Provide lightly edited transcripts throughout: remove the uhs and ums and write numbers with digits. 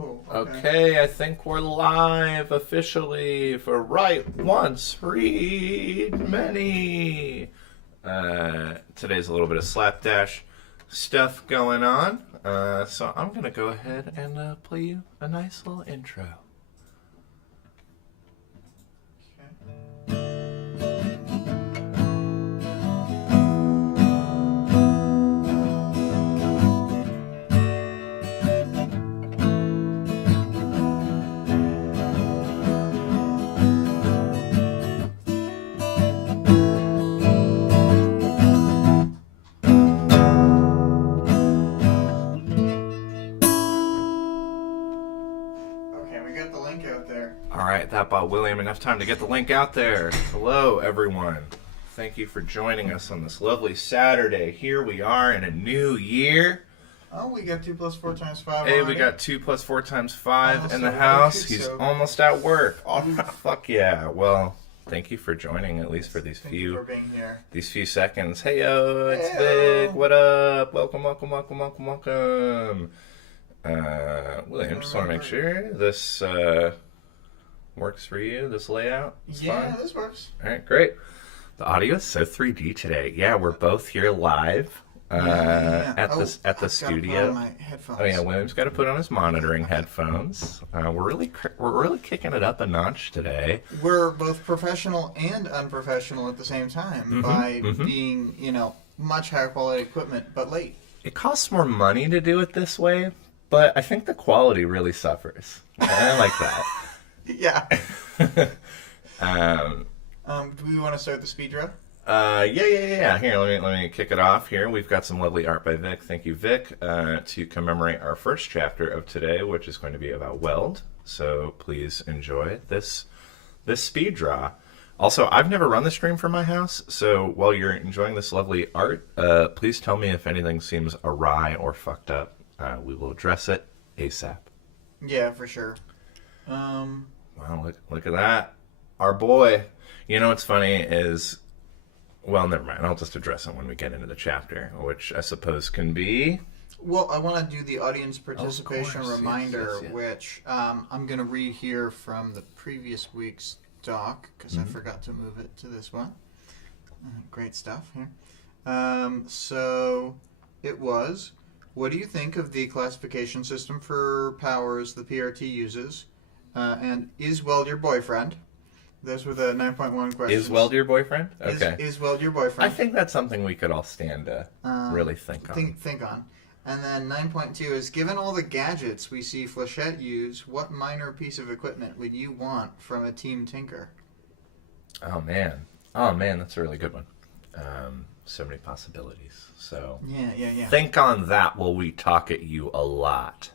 Cool. Okay, I think we're live officially for Write Once, Read Many. Today's a little bit of slapdash stuff going on, so I'm going to go ahead and play you a nice little intro. Alright, that bought William enough time to get the link out there. Hello, everyone. Thank you for joining us on this lovely Saturday. Here we are in a new year. Oh, we got 2 plus 4 times 5. Hey, already. we got 2 plus 4 times 5 Almost in the at work, house. He's so- almost at work. Oh, fuck yeah. Well, thank you for joining, at least for these Thank you for being here. few seconds. Hey, yo, it's Hey-o. Vic. What up? Welcome. William, just want to make sure this works for you, this layout. It's Yeah, fine? this works. All right, great. The audio is so 3D today. Yeah, we're both here live Yeah. at Oh, the I've gotta studio. put on my headphones. Oh yeah, William's got to put on his monitoring headphones. We're really kicking it up a notch today. We're both professional and unprofessional at the same time by being, much higher quality equipment, but late. It costs more money to do it this way, but I think the quality really suffers. I like that. Yeah. Do we want to start the speed draw? Yeah. Here, let me kick it off. Here, we've got some lovely art by Vic. Thank you, Vic, to commemorate our first chapter of today, which is going to be about Weld. So please enjoy this speed draw. Also, I've never run the stream from my house, so while you're enjoying this lovely art, please tell me if anything seems awry or fucked up. We will address it ASAP. Yeah, for sure. Wow, look at that. Our boy. You know what's funny is, well, never mind. I'll just address it when we get into the chapter, which I suppose can be... Well, I want to do the audience participation course, reminder, yes. which I'm going to read here from the previous week's doc, because I forgot to move it to this one. Great stuff here. So it was, what do you think of the classification system for powers the PRT uses? And is Weld your boyfriend? Those were the 9.1 questions. Is Weld your boyfriend? Okay. Is Weld your boyfriend? I think that's something we could all stand to really think on. Think on. And then 9.2 is, given all the gadgets we see Flechette use, what minor piece of equipment would you want from a Team Tinker? Oh, man, that's a really good one. So many possibilities. So Yeah. think on that while we talk at you a lot.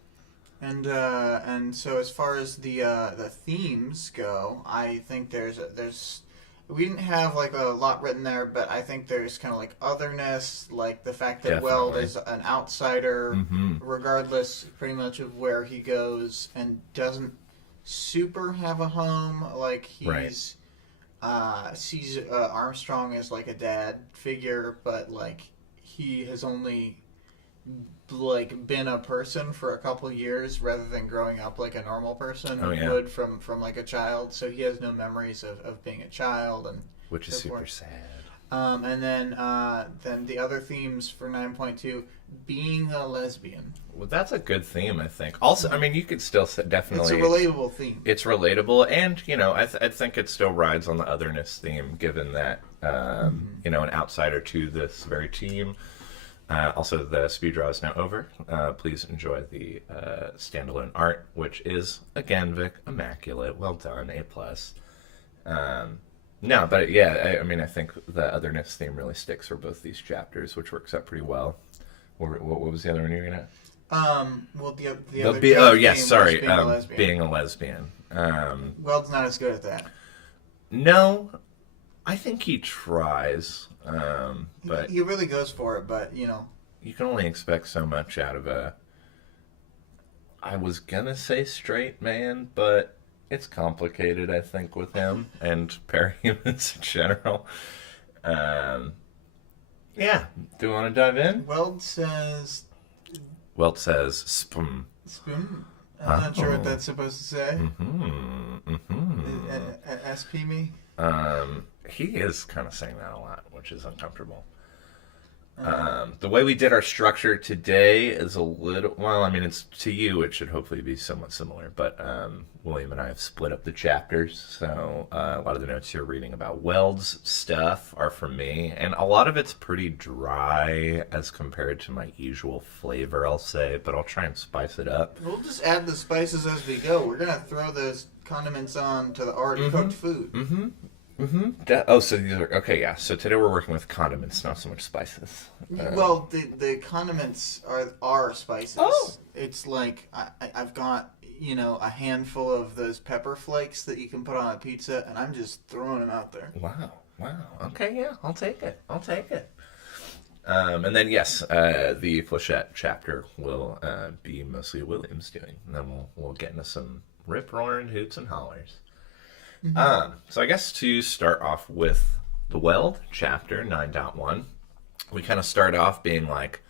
And so as far as the themes go, I think there's we didn't have like a lot written there, but I think there's kind of like otherness, like the fact that Weld Definitely. is an outsider, regardless pretty much of where he goes, and doesn't super have a home. Like he's sees Armstrong as like a dad figure, but like he has only like been a person for a couple of years rather than growing up like a normal person would from like a child. So he has no memories of being a child, and Which is so super forth. sad. And then the other themes for 9.2, being a lesbian. Well, that's a good theme, I think. Also, I mean, you could still definitely... It's a relatable theme. It's relatable, and, I think it still rides on the otherness theme, given that, an outsider to this very team. Also, the speed draw is now over. Please enjoy the standalone art, which is, again, Vic, immaculate. Well done, A+. No, but yeah, I think the otherness theme really sticks for both these chapters, which works out pretty well. What was the other one you were gonna? Well, the other theme was being a lesbian. Weld's not as good at that. No, I think he tries, but he really goes for it. But you can only expect so much out of I was gonna say straight man, but it's complicated, I think, with him and parahumans in general. Yeah. Do you want to dive in? Weld says Spoon. Spoon. I'm not sure what that's supposed to say. SP me? He is kind of saying that a lot, which is uncomfortable. The way we did our structure today is a little, well, I mean, it's to you, it should hopefully be somewhat similar, but William and I have split up the chapters, so a lot of the notes you're reading about Weld's stuff are from me, and a lot of it's pretty dry as compared to my usual flavor, I'll say, but I'll try and spice it up. We'll just add the spices as we go. We're going to throw those condiments on to the already cooked food. So these are okay. Yeah. So today we're working with condiments, not so much spices. Well, the condiments are spices. Oh. It's like I've got a handful of those pepper flakes that you can put on a pizza, and I'm just throwing them out there. Wow. Okay. Yeah. I'll take it. And then yes, the Flechette chapter will be mostly William's doing, and then we'll get into some rip roaring hoots and hollers. So I guess to start off with the Weld chapter 9.1, we kind of start off being like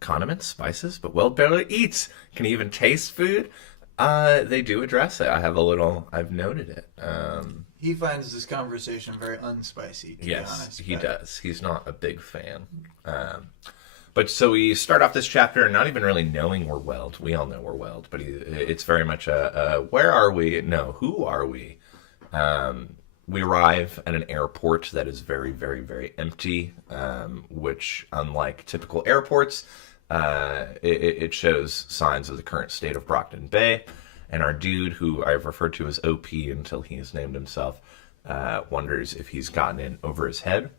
condiments, spices, but Weld barely eats. Can he even taste food? They do address it. I've noted it. He finds this conversation very unspicy, to be honest. He does. He's not a big fan. But so we start off this chapter not even really knowing we're Weld. We all know we're Weld, but it's very much where are we? No, who are we? We arrive at an airport that is very, very, very empty, which, unlike typical airports, it shows signs of the current state of Brockton Bay. And our dude, who I've referred to as OP until he's named himself, wonders if he's gotten in over his head.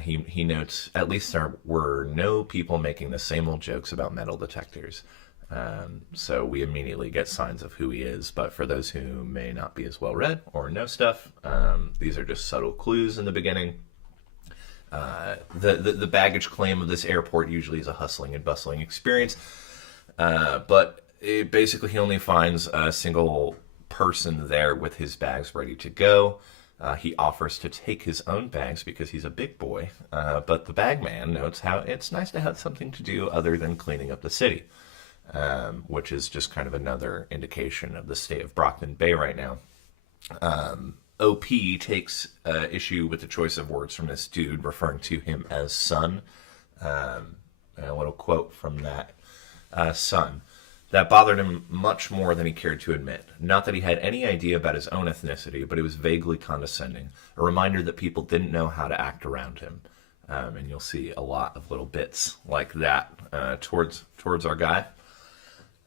He notes, at least there were no people making the same old jokes about metal detectors. So we immediately get signs of who he is. But for those who may not be as well read or know stuff, these are just subtle clues in the beginning. The baggage claim of this airport usually is a hustling and bustling experience. But basically he only finds a single person there with his bags ready to go. He offers to take his own bags because he's a big boy, but the bagman notes how it's nice to have something to do other than cleaning up the city, which is just kind of another indication of the state of Brockton Bay right now. OP takes issue with the choice of words from this dude, referring to him as son. A little quote from that son. That bothered him much more than he cared to admit. Not that he had any idea about his own ethnicity, but it was vaguely condescending. A reminder that people didn't know how to act around him. And you'll see a lot of little bits like that towards our guy.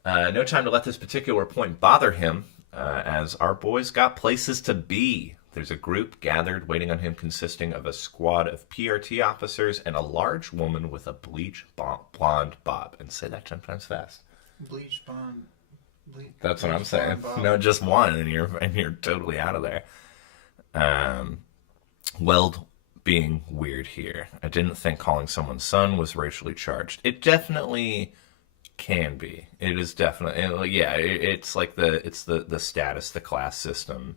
No time to let this particular point bother him, as our boy's got places to be. There's a group gathered waiting on him consisting of a squad of PRT officers and a large woman with a bleach blonde bob. And say that 10 times fast. Bleach blonde. That's what I'm saying. No, just one, and you're totally out of there. Weld being weird here. I didn't think calling someone son was racially charged. It definitely can be. It is definitely, yeah. It's like the status, the class system.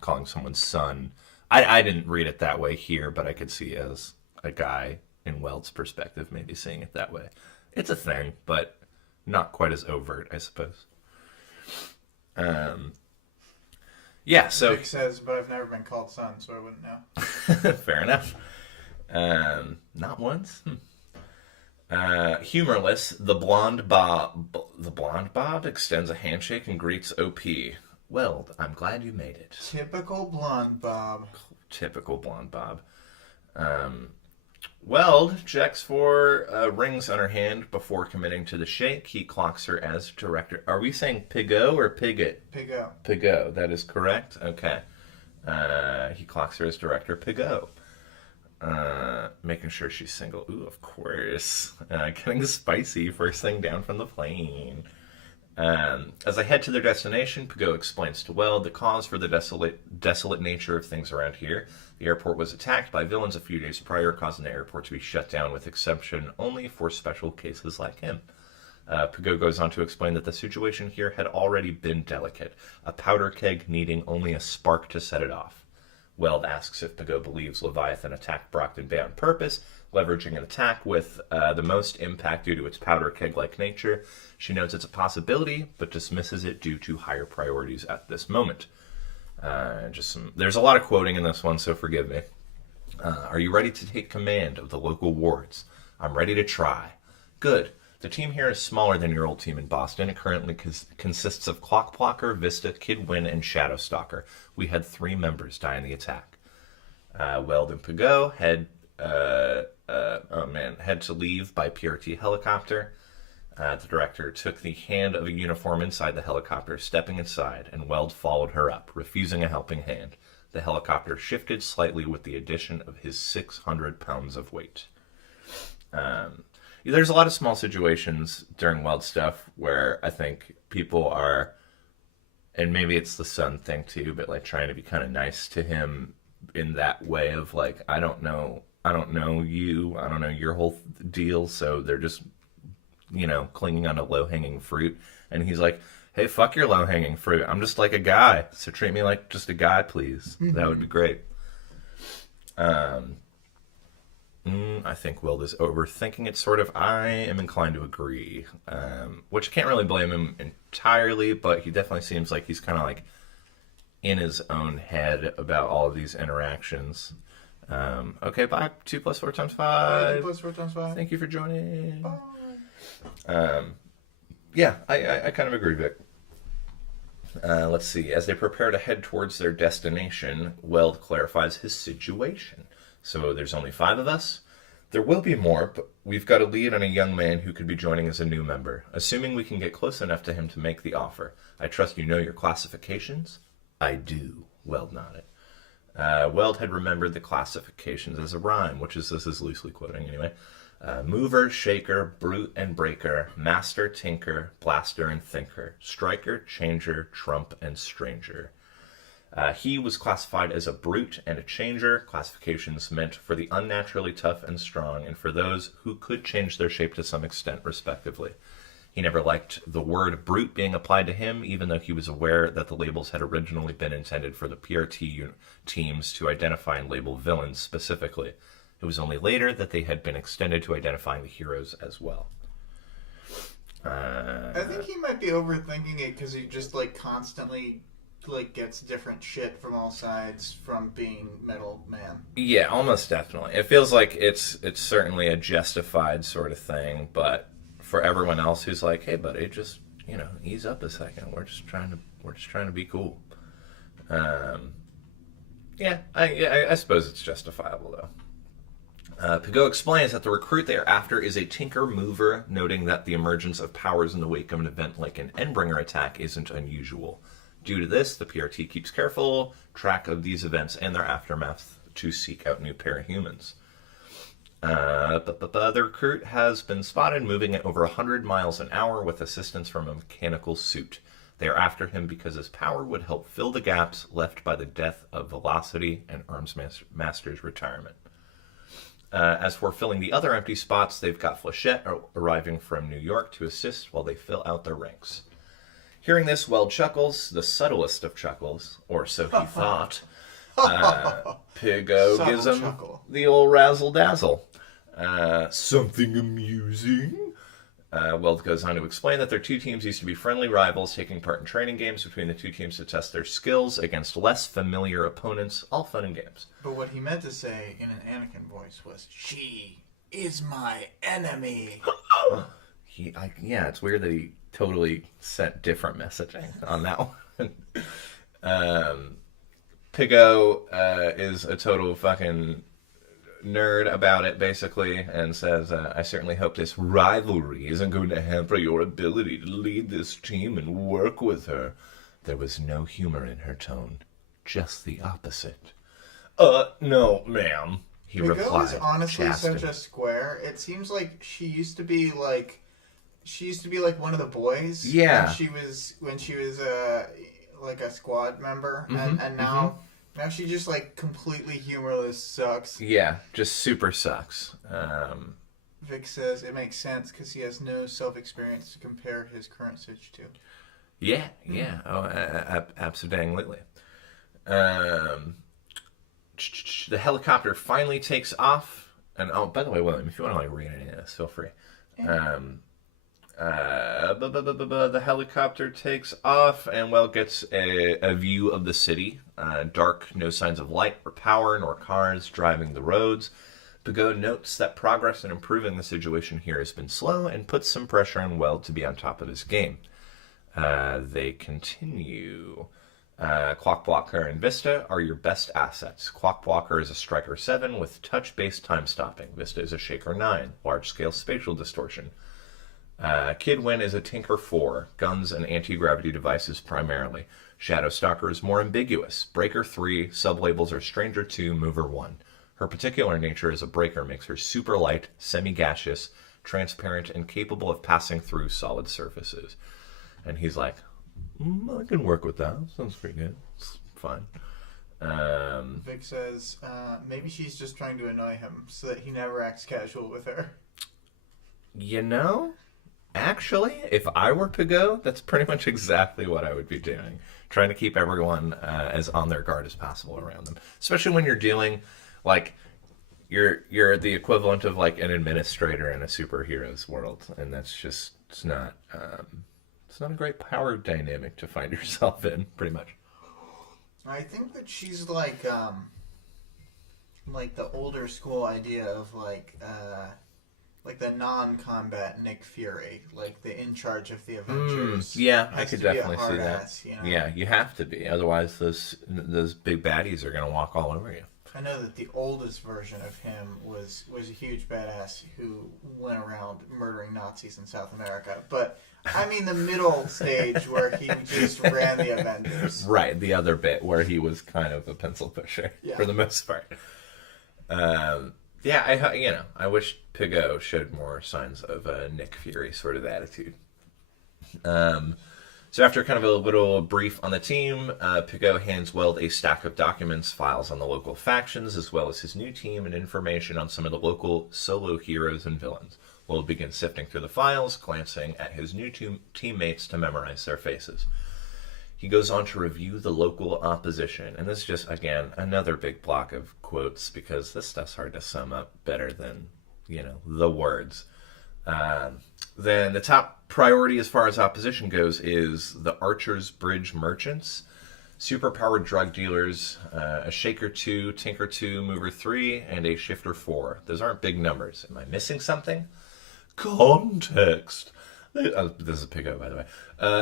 Calling someone son. I didn't read it that way here, but I could see as a guy in Weld's perspective, maybe seeing it that way. It's a thing, but not quite as overt, I suppose. Yeah, so... Vic says, but I've never been called son, so I wouldn't know. Fair enough. Not once? Humorless, the blonde Bob extends a handshake and greets OP. Weld, I'm glad you made it. Typical blonde Bob. Weld checks for rings on her hand before committing to the shake. He clocks her as director. Are we saying Pigot or Pigot? Pigot, that is correct. Okay. He clocks her as director Pigot. Making sure she's single. Ooh, of course. Getting spicy first thing down from the plane. As I head to their destination, Pigot explains to Weld the cause for the desolate nature of things around here. The airport was attacked by villains a few days prior, causing the airport to be shut down with exception only for special cases like him. Pigot goes on to explain that the situation here had already been delicate, a powder keg needing only a spark to set it off. Weld asks if Pigot believes Leviathan attacked Brockton Bay on purpose. Leveraging an attack with the most impact due to its powder keg-like nature, she notes it's a possibility, but dismisses it due to higher priorities at this moment. There's a lot of quoting in this one, so forgive me. Are you ready to take command of the local wards? I'm ready to try. Good. The team here is smaller than your old team in Boston. It currently consists of Clockblocker, Vista, Kid Win, and Shadowstalker. We had 3 members die in the attack. Weld and Pagot head to leave by PRT helicopter. The director took the hand of a uniform inside the helicopter, stepping inside, and Weld followed her up, refusing a helping hand. The helicopter shifted slightly with the addition of his 600 pounds of weight. There's a lot of small situations during Weld stuff where I think people are, and maybe it's the son thing too, but like trying to be kind of nice to him in that way of like, I don't know you, I don't know your whole deal, so they're just, clinging on to low-hanging fruit. And he's like, hey, fuck your low-hanging fruit. I'm just like a guy, so treat me like just a guy, please. Mm-hmm. That would be great. I think Weld is overthinking it, sort of. I am inclined to agree, which I can't really blame him entirely, but he definitely seems like he's kind of like in his own head about all of these interactions. Okay, bye. 2 + 4 × 5. 2 + 4 × 5. Thank you for joining. Bye. Yeah, I kind of agree, Vic. Let's see. As they prepare to head towards their destination, Weld clarifies his situation. So there's only 5 of us. There will be more, but we've got a lead on a young man who could be joining as a new member, assuming we can get close enough to him to make the offer. I trust you know your classifications? I do, Weld nodded. Weld had remembered the classifications as a rhyme, this is loosely quoting anyway. Mover, shaker, brute and breaker, master, tinker, blaster and thinker, striker, changer, trump and stranger. He was classified as a brute and a changer, classifications meant for the unnaturally tough and strong, and for those who could change their shape to some extent, respectively. He never liked the word brute being applied to him, even though he was aware that the labels had originally been intended for the PRT teams to identify and label villains specifically. It was only later that they had been extended to identifying the heroes as well. I think he might be overthinking it because he just constantly gets different shit from all sides from being Metal Man. Yeah, almost definitely. It feels like it's certainly a justified sort of thing, but for everyone else who's like, hey buddy, just ease up a second. We're just trying to be cool. Yeah, I suppose it's justifiable though. Pagot explains that the recruit they are after is a tinker mover, noting that the emergence of powers in the wake of an event like an Endbringer attack isn't unusual. Due to this, the PRT keeps careful track of these events and their aftermath to seek out new parahumans. The recruit has been spotted moving at over 100 miles an hour with assistance from a mechanical suit. They are after him because his power would help fill the gaps left by the death of Velocity and Arms Master's retirement. As for filling the other empty spots, they've got Flechette arriving from New York to assist while they fill out their ranks. Hearing this, Weld chuckles, the subtlest of chuckles, or so he thought. Pagot gives him the old razzle-dazzle. Something amusing? Weld goes on to explain that their 2 teams used to be friendly rivals, taking part in training games between the 2 teams to test their skills against less familiar opponents, all fun and games. But what he meant to say in an Anakin voice was, "She is my enemy." Yeah, it's weird that he totally sent different messaging on that one. Pagot is a total fucking nerd about it, basically, and says, I certainly hope this rivalry isn't going to hamper your ability to lead this team and work with her. There was no humor in her tone, just the opposite. No, ma'am, he replied. Pagot is honestly such a square. It seems like she used to be like one of the boys. Yeah. When she was like a squad member, and now. Now she just completely humorless sucks. Yeah, just super sucks. Vic says it makes sense because he has no self-experience to compare his current sitch to. Yeah. Oh, absolutely. The helicopter finally takes off. And by the way, William, if you want to like read any of this, feel free. Yeah. The helicopter takes off and, well, gets a view of the city. Dark, no signs of light or power, nor cars driving the roads. Pigou notes that progress in improving the situation here has been slow and puts some pressure on Weld to be on top of his game. They continue. Clockblocker and Vista are your best assets. Clockblocker is a striker 7 with touch-based time stopping. Vista is a shaker 9, large-scale spatial distortion. Kidwin is a Tinker 4, guns and anti-gravity devices primarily. Shadowstalker is more ambiguous. Breaker 3, sublabels are Stranger 2, Mover 1. Her particular nature as a breaker makes her super light, semi-gaseous, transparent, and capable of passing through solid surfaces. And he's like, I can work with that. Sounds pretty good. It's fine. Vic says, maybe she's just trying to annoy him so that he never acts casual with her. You know, actually, if I were Pigou, that's pretty much exactly what I would be doing. Trying to keep everyone as on their guard as possible around them. Especially when you're dealing, like, you're the equivalent of, like, an administrator in a superhero's world. And that's just, it's not a great power dynamic to find yourself in, pretty much. I think that she's like the older school idea of like the non-combat Nick Fury, like the in charge of the Avengers. Yeah, I could definitely see that. Ass, you know? Yeah, you have to be, otherwise those big baddies are gonna walk all over you. I know that the oldest version of him was a huge badass who went around murdering Nazis in South America, but I mean the middle stage where he just ran the Avengers. Right, the other bit where he was kind of a pencil pusher for the most part. Yeah, I wish Pigou showed more signs of a Nick Fury sort of attitude. So after kind of a little brief on the team, Pigou hands Weld a stack of documents, files on the local factions, as well as his new team and information on some of the local solo heroes and villains. Weld begins sifting through the files, glancing at his new teammates to memorize their faces. He goes on to review the local opposition, and this is just, again, another big block of quotes, because this stuff's hard to sum up better than, the words. Then the top priority as far as opposition goes is the Archer's Bridge Merchants, superpowered drug dealers, a Shaker 2, Tinker 2, Mover 3, and a Shifter 4. Those aren't big numbers. Am I missing something? Context. This is Pigou, by the way.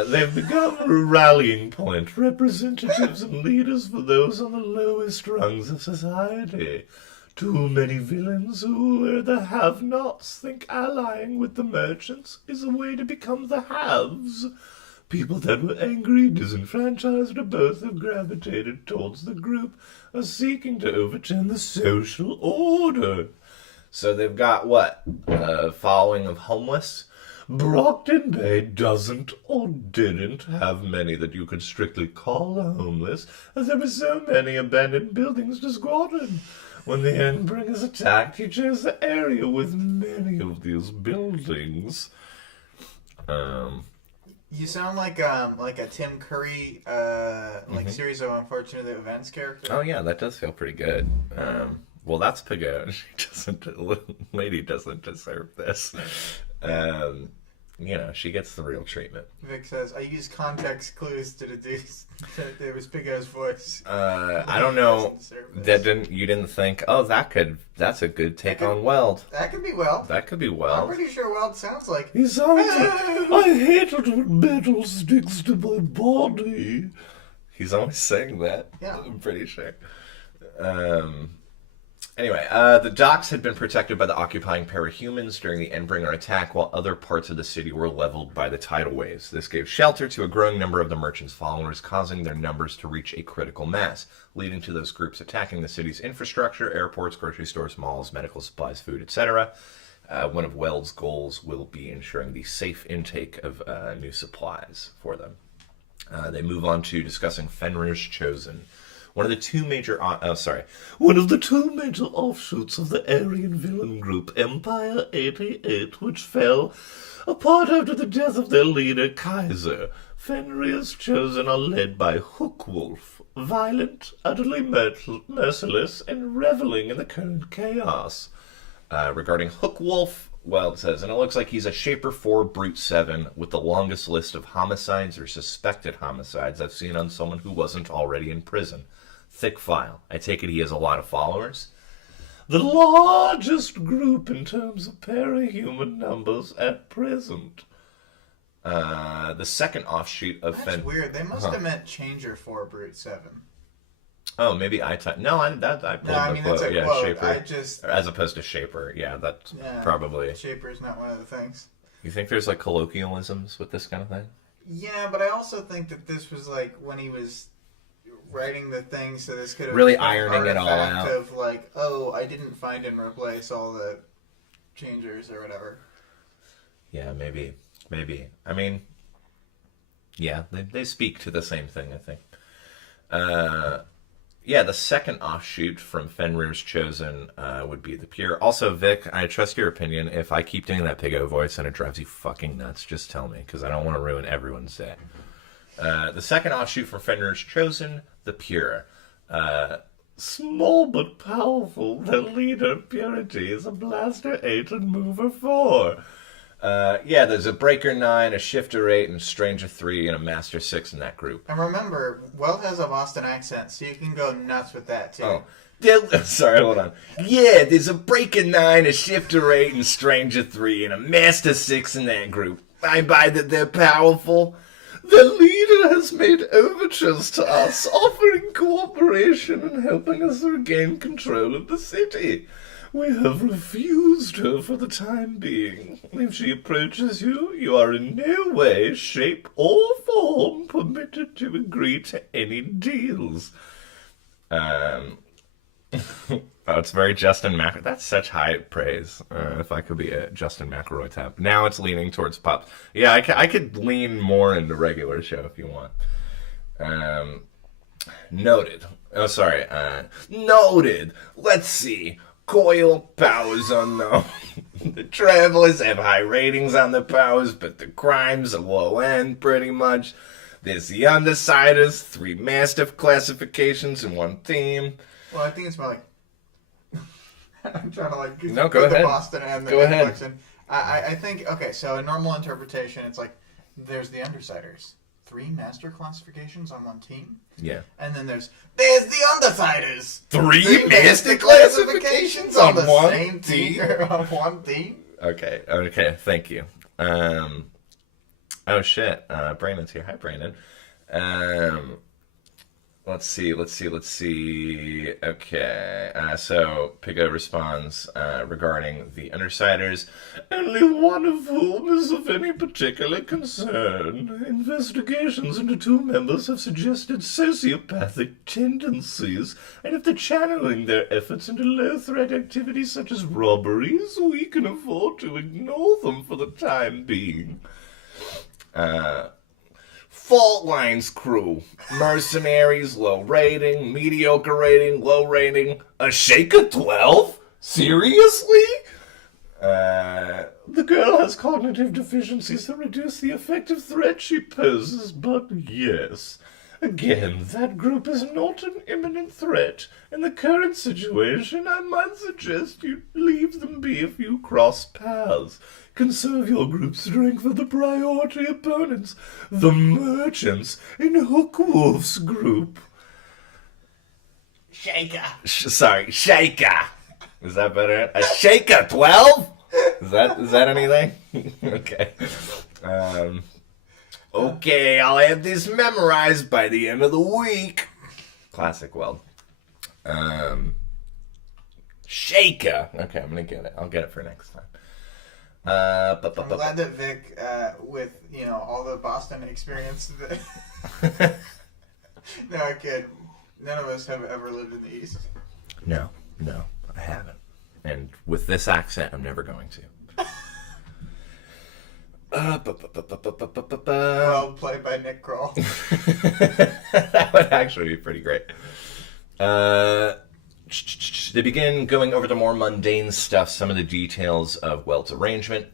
They've become a rallying point, representatives and leaders for those on the lowest rungs of society. Too many villains who are the have-nots think allying with the merchants is a way to become the haves. People that were angry, disenfranchised, or both have gravitated towards the group are seeking to overturn the social order. So they've got, what? A following of homeless? Brockton Bay doesn't or didn't have many that you could strictly call homeless, as there were so many abandoned buildings to squat in. When the Endbringers attacked, he chose the area with many of these buildings. You sound like a Tim Curry series of unfortunate events character. Oh yeah, that does feel pretty good. Well, that's Pigou. Lady doesn't deserve this. She gets the real treatment. Vic says, I use context clues to deduce that it was Pigou's voice. I don't know. You didn't think, that's a good take on Weld. That could be Weld. That could be Weld. I'm pretty sure Weld sounds like... He sounds like, I hate it when metal sticks to my body. He's always saying that. Yeah. I'm pretty sure. Anyway, the docks had been protected by the occupying parahumans during the Endbringer attack, while other parts of the city were leveled by the tidal waves. This gave shelter to a growing number of the merchants' followers, causing their numbers to reach a critical mass, leading to those groups attacking the city's infrastructure, airports, grocery stores, malls, medical supplies, food, etc. One of Weld's goals will be ensuring the safe intake of new supplies for them. They move on to discussing Fenrir's Chosen. One of the two major offshoots of the Aryan villain group Empire 88, which fell apart after the death of their leader Kaiser. Fenrir's Chosen are led by Hookwolf, violent, utterly merciless, and reveling in the current chaos. Regarding Hook Wolf, well, it says, and it looks like he's a Shaper 4, Brute 7, with the longest list of homicides or suspected homicides I've seen on someone who wasn't already in prison. Thick file. I take it he has a lot of followers? The largest group in terms of parahuman numbers at present. The second offshoot of That's weird. They must have meant Changer 4, Brute 7. Oh, maybe I typed. No, I pulled the quote. That's a yeah, quote. Shaper. As opposed to Shaper. Yeah, that's probably. Shaper's not one of the things. You think there's like colloquialisms with this kind of thing? Yeah, but I also think that this was like when he was writing the thing, so this could have really been ironing it all out. Of like, oh, I didn't find and replace all the changers or whatever. Yeah, maybe. I mean, yeah, they speak to the same thing, I think. Yeah, the second offshoot from Fenrir's Chosen would be the Pure. Also, Vic, I trust your opinion. If I keep doing that Piggo voice and it drives you fucking nuts, just tell me, because I don't want to ruin everyone's day. The second offshoot from Fenrir's Chosen, the Pure. Small but powerful, their leader, Purity, is a Blaster 8 and Mover 4. Yeah, there's a Breaker 9, a Shifter 8, and a Stranger 3, and a Master 6 in that group. And remember, Weld has a Boston accent, so you can go nuts with that, too. Oh. Sorry, hold on. Yeah, there's a Breaker 9, a Shifter 8, and Stranger 3, and a Master 6 in that group. I buy that they're powerful. The leader has made overtures to us, offering cooperation and helping us regain control of the city. We have refused her for the time being. If she approaches you, you are in no way, shape, or form permitted to agree to any deals. Oh, it's very Justin McElroy. That's such high praise. If I could be a Justin McElroy type. Now it's leaning towards pop. Yeah, I could lean more into regular show if you want. Noted. Oh, sorry. Noted. Let's see. Coil powers unknown. The Travelers have high ratings on the powers, but the crimes are low end pretty much. There's the Undersiders, 3 Mastiff classifications and 1 theme. Well, I think it's more like... I'm trying to like... No, go ahead. The Boston and the inflection. I think, okay, so a normal interpretation, it's like, there's the Undersiders. 3 master classifications on 1 team. Yeah. And then there's the Undersiders. 3 master classifications on the same team? On 1 team? Okay, thank you. Oh shit, Brandon's here. Hi, Brandon. Let's see. Okay, so Piggo responds regarding the Undersiders, only one of whom is of any particular concern. Investigations into 2 members have suggested sociopathic tendencies, and if they're channeling their efforts into low-threat activities such as robberies, we can afford to ignore them for the time being. Fault Lines crew. Mercenaries, low rating. Mediocre rating, low rating. A Shaker 12? Seriously? The girl has cognitive deficiencies that reduce the effective threat she poses, but yes. Again, that group is not an imminent threat. In the current situation, I might suggest you leave them be if you cross paths. Conserve your group strength for the priority opponents, the merchants in Hookwolf's group. Shaker. Shaker. Is that better? A Shaker 12? Is that anything? Okay. Okay, I'll have this memorized by the end of the week. Classic Weld. Shaker. Okay, I'm gonna get it. I'll get it for next time. I'm glad that Vic, with all the Boston experience, no, kid, none of us have ever lived in the East. No, I haven't. And with this accent, I'm never going to. Well played by Nick Kroll. That would actually be pretty great. They begin going over the more mundane stuff, some of the details of Weld's arrangement.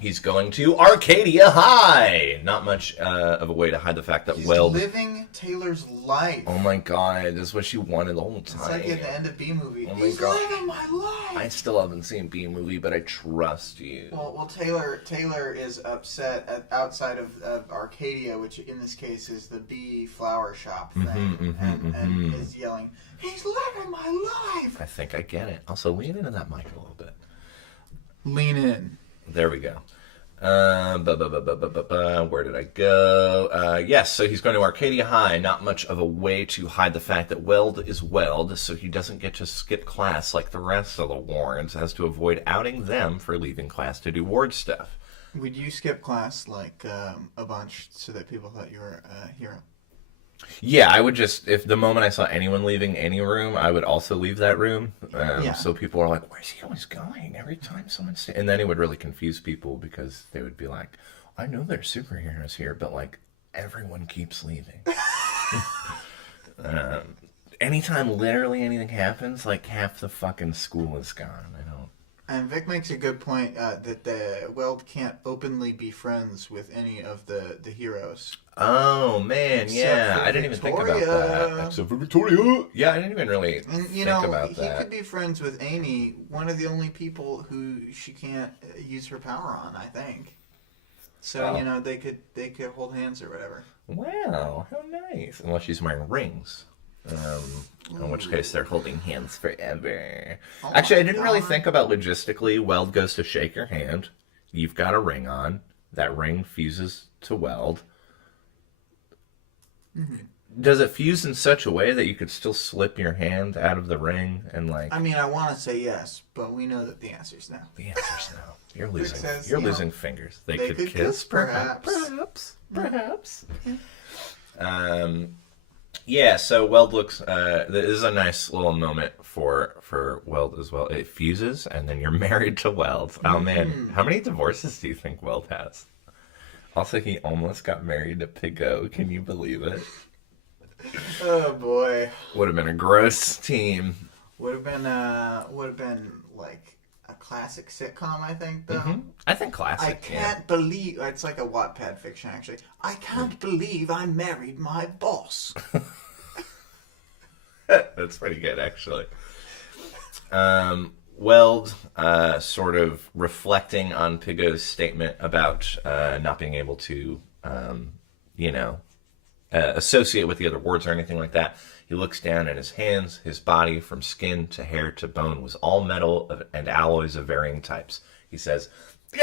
He's going to Arcadia High. Not much of a way to hide the fact that He's Weld... living Taylor's life. Oh my god, this is what she wanted the whole time. It's like at the end of B-Movie. Oh my He's God. living my life. I still haven't seen B-Movie, but I trust you. Well, Taylor is upset outside of Arcadia, which in this case is the bee flower shop thing, and is yelling, "He's living my life!" I think I get it. Also, lean into that mic a little bit. Lean in. There we go. Where did I go? Yes, so he's going to Arcadia High. Not much of a way to hide the fact that Weld is Weld, so he doesn't get to skip class like the rest of the Warrens, as to avoid outing them for leaving class to do ward stuff. Would you skip class like a bunch so that people thought you were a hero? Yeah, I would just, if the moment I saw anyone leaving any room, I would also leave that room. So people are like, where's he always going? Every time someone's... And then it would really confuse people because they would be like, I know there's superheroes here, but like, everyone keeps leaving. Anytime literally anything happens, like half the fucking school is gone. I don't... And Vic makes a good point that the Weld can't openly be friends with any of the heroes. Oh, man, yeah. I didn't even think about that. Except for Victoria. Yeah, I didn't even really think about that. He could be friends with Amy, one of the only people who she can't use her power on, I think. So, they could hold hands or whatever. Wow, how nice. Unless she's wearing rings. In which case they're holding hands forever. Oh Actually, I didn't really think about logistically. Weld goes to shake your hand. You've got a ring on. That ring fuses to Weld. Mm-hmm. Does it fuse in such a way that you could still slip your hand out of the ring and like... I mean, I want to say yes, but we know that the answer's no. The answer's no. You're losing. Says, you're losing fingers. They could kiss, perhaps. Perhaps. Yeah, so Weld looks... this is a nice little moment for Weld as well. It fuses, and then you're married to Weld. Oh, man. How many divorces do you think Weld has? Also, he almost got married to Pigo. Can you believe it? Oh, boy. Would have been a gross team. Would have been like a classic sitcom, I think, though. Mm-hmm. I think classic. I can't believe... It's like a Wattpad fiction, actually. I can't believe I married my boss. That's pretty good, actually. Weld, sort of reflecting on Pigo's statement about not being able to, associate with the other wards or anything like that. He looks down at his hands. His body, from skin to hair to bone, was all metal and alloys of varying types. He says,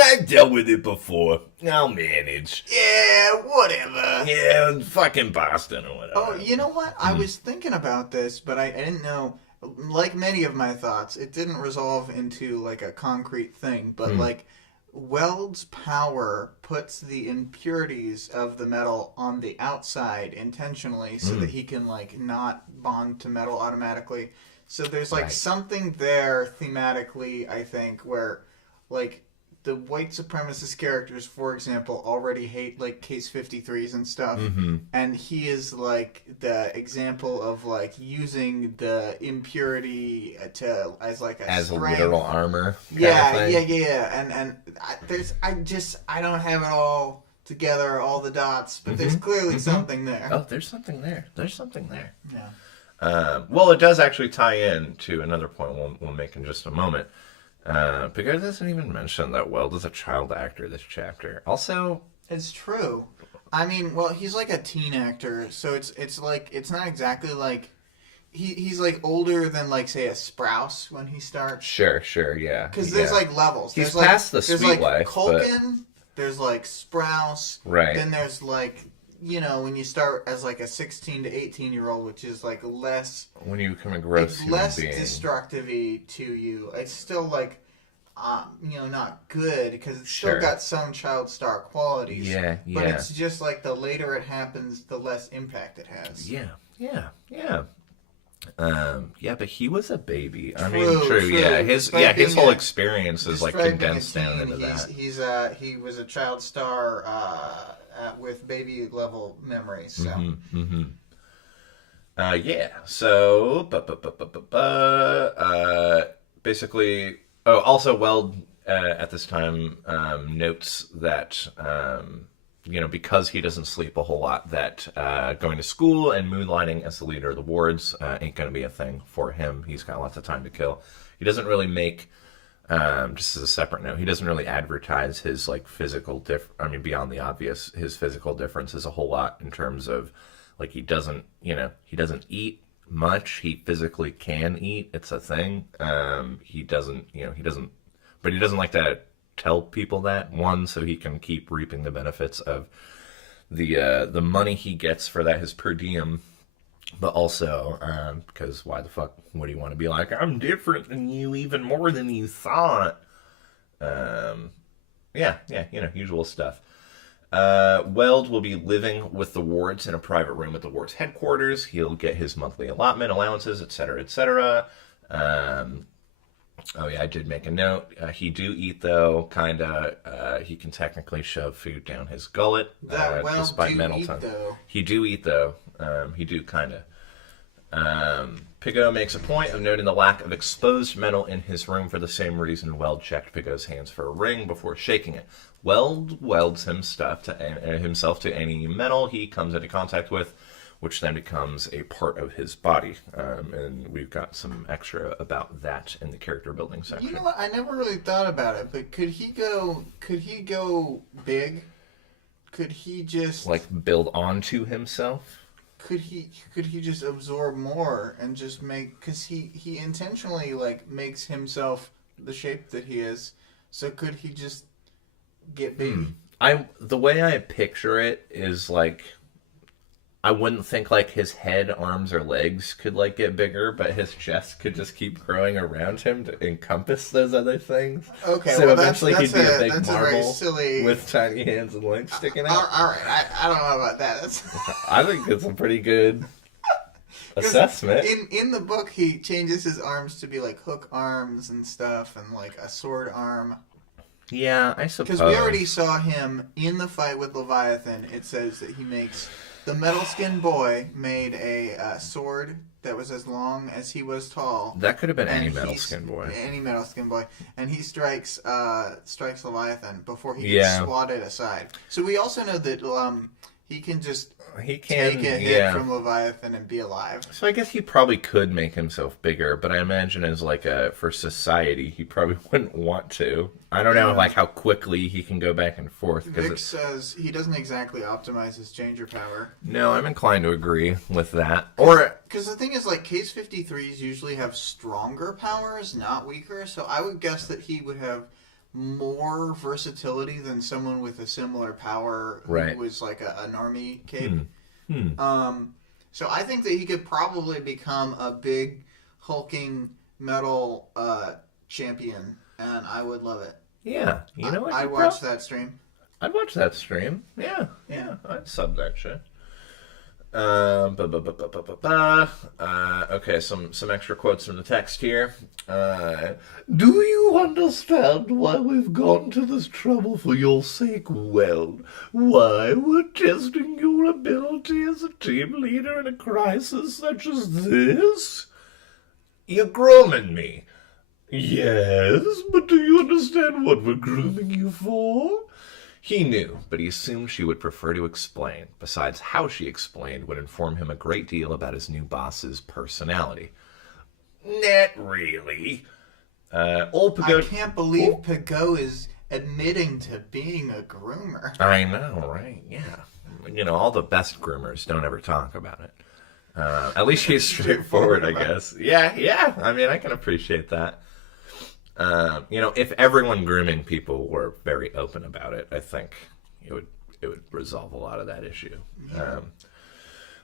I've dealt with it before. I'll manage. Yeah, whatever. Yeah, fucking Boston or whatever. Oh, you know what? I was thinking about this, but I didn't know. Like many of my thoughts, it didn't resolve into like a concrete thing, but like Weld's power puts the impurities of the metal on the outside intentionally so that he can like not bond to metal automatically. So there's like something there thematically, I think, where like the white supremacist characters, for example, already hate like Case 53s and stuff, and he is like the example of like using the impurity as like a as strength. a literal armor. Yeah. And I don't have it all together, all the dots, but there's clearly something there. Oh, there's something there. There's something there. Yeah. Well, it does actually tie in to another point we'll make in just a moment. Because it doesn't even mention that Weld is a child actor this chapter. Also, it's true. I mean, well, he's like a teen actor, so it's like it's not exactly like he's like older than like say a Sprouse when he starts. Sure, yeah. Because there's like levels. He's there's past like, the sweet there's life. Culkin. There's like Sprouse. Right. Then there's like when you start as like a 16 to 18-year-old, which is like less... When you become a gross human less being. destructive-y to you. It's still like, not good, because it's still got some child star qualities. Yeah. But it's just like the later it happens, the less impact it has. Yeah. But he was a baby. True. Yeah, his whole experience is like condensed down into that. He was a child star with baby level memories. So. So basically. Oh, also Weld at this time notes that because he doesn't sleep a whole lot, that going to school and moonlighting as the leader of the wards ain't going to be a thing for him. He's got lots of time to kill. He doesn't really make, just as a separate note, he doesn't really advertise his like physical beyond the obvious, his physical differences a whole lot in terms of like he doesn't eat much. He physically can eat. It's a thing. He doesn't like to tell people that, one, so he can keep reaping the benefits of the money he gets for that, his per diem, but also because why the fuck would he want to be like, I'm different than you, even more than you thought? Usual stuff. Weld will be living with the wards in a private room at the ward's headquarters. He'll get his monthly allotment, allowances, etc., etc. Oh yeah, I did make a note. He do eat though, kinda. He can technically shove food down his gullet, despite mental time. He do eat though. He do kinda. Pigot makes a point of noting the lack of exposed metal in his room for the same reason Weld checked Pigot's hands for a ring before shaking it. Weld welds himself to any metal he comes into contact with, which then becomes a part of his body. And we've got some extra about that in the character building section. You know what? I never really thought about it, but could he go big? Could he just like build onto himself? Could he just absorb more and just make, because he intentionally like makes himself the shape that he is. So could he just get big? The way I picture it is like, I wouldn't think like his head, arms, or legs could like get bigger, but his chest could just keep growing around him to encompass those other things. Okay, so eventually he'd be a big marble silly... with tiny hands and legs sticking out. All right, I don't know about that. I think it's a pretty good assessment. In the book, he changes his arms to be like hook arms and stuff, and like a sword arm. Yeah, I suppose. Because we already saw him in the fight with Leviathan. It says that he makes... The metal-skinned boy made a sword that was as long as he was tall. That could have been any metal-skinned boy. Any metal-skinned boy. And he strikes Leviathan before he gets swatted aside. So we also know that he can just take a hit from Leviathan and be alive. So I guess he probably could make himself bigger, but I imagine as like for society, he probably wouldn't want to. I don't know like how quickly he can go back and forth. Vic says he doesn't exactly optimize his changer power. No, I'm inclined to agree with that. Because the thing is, like, Case 53s usually have stronger powers, not weaker. So I would guess that he would have more versatility than someone with a similar power who was like a normie cape. So I think that he could probably become a big hulking metal champion, and I would love it. Yeah, you know what? I'd watch that stream. I'd watch that stream. Yeah, I'd sub that shit. Okay, some extra quotes from the text here. Do you understand why we've gone to this trouble for your sake, Weld? Why, we're testing your ability as a team leader in a crisis such as this? You're grooming me. Yes, but do you understand what we're grooming you for? He knew, but he assumed she would prefer to explain. Besides, how she explained would inform him a great deal about his new boss's personality. Not really. I can't believe Pigot is admitting to being a groomer. I know, right? Yeah. You know, all the best groomers don't ever talk about it. At least he's straightforward, I guess. Yeah. I mean, I can appreciate that. If everyone grooming people were very open about it, I think it would resolve a lot of that issue.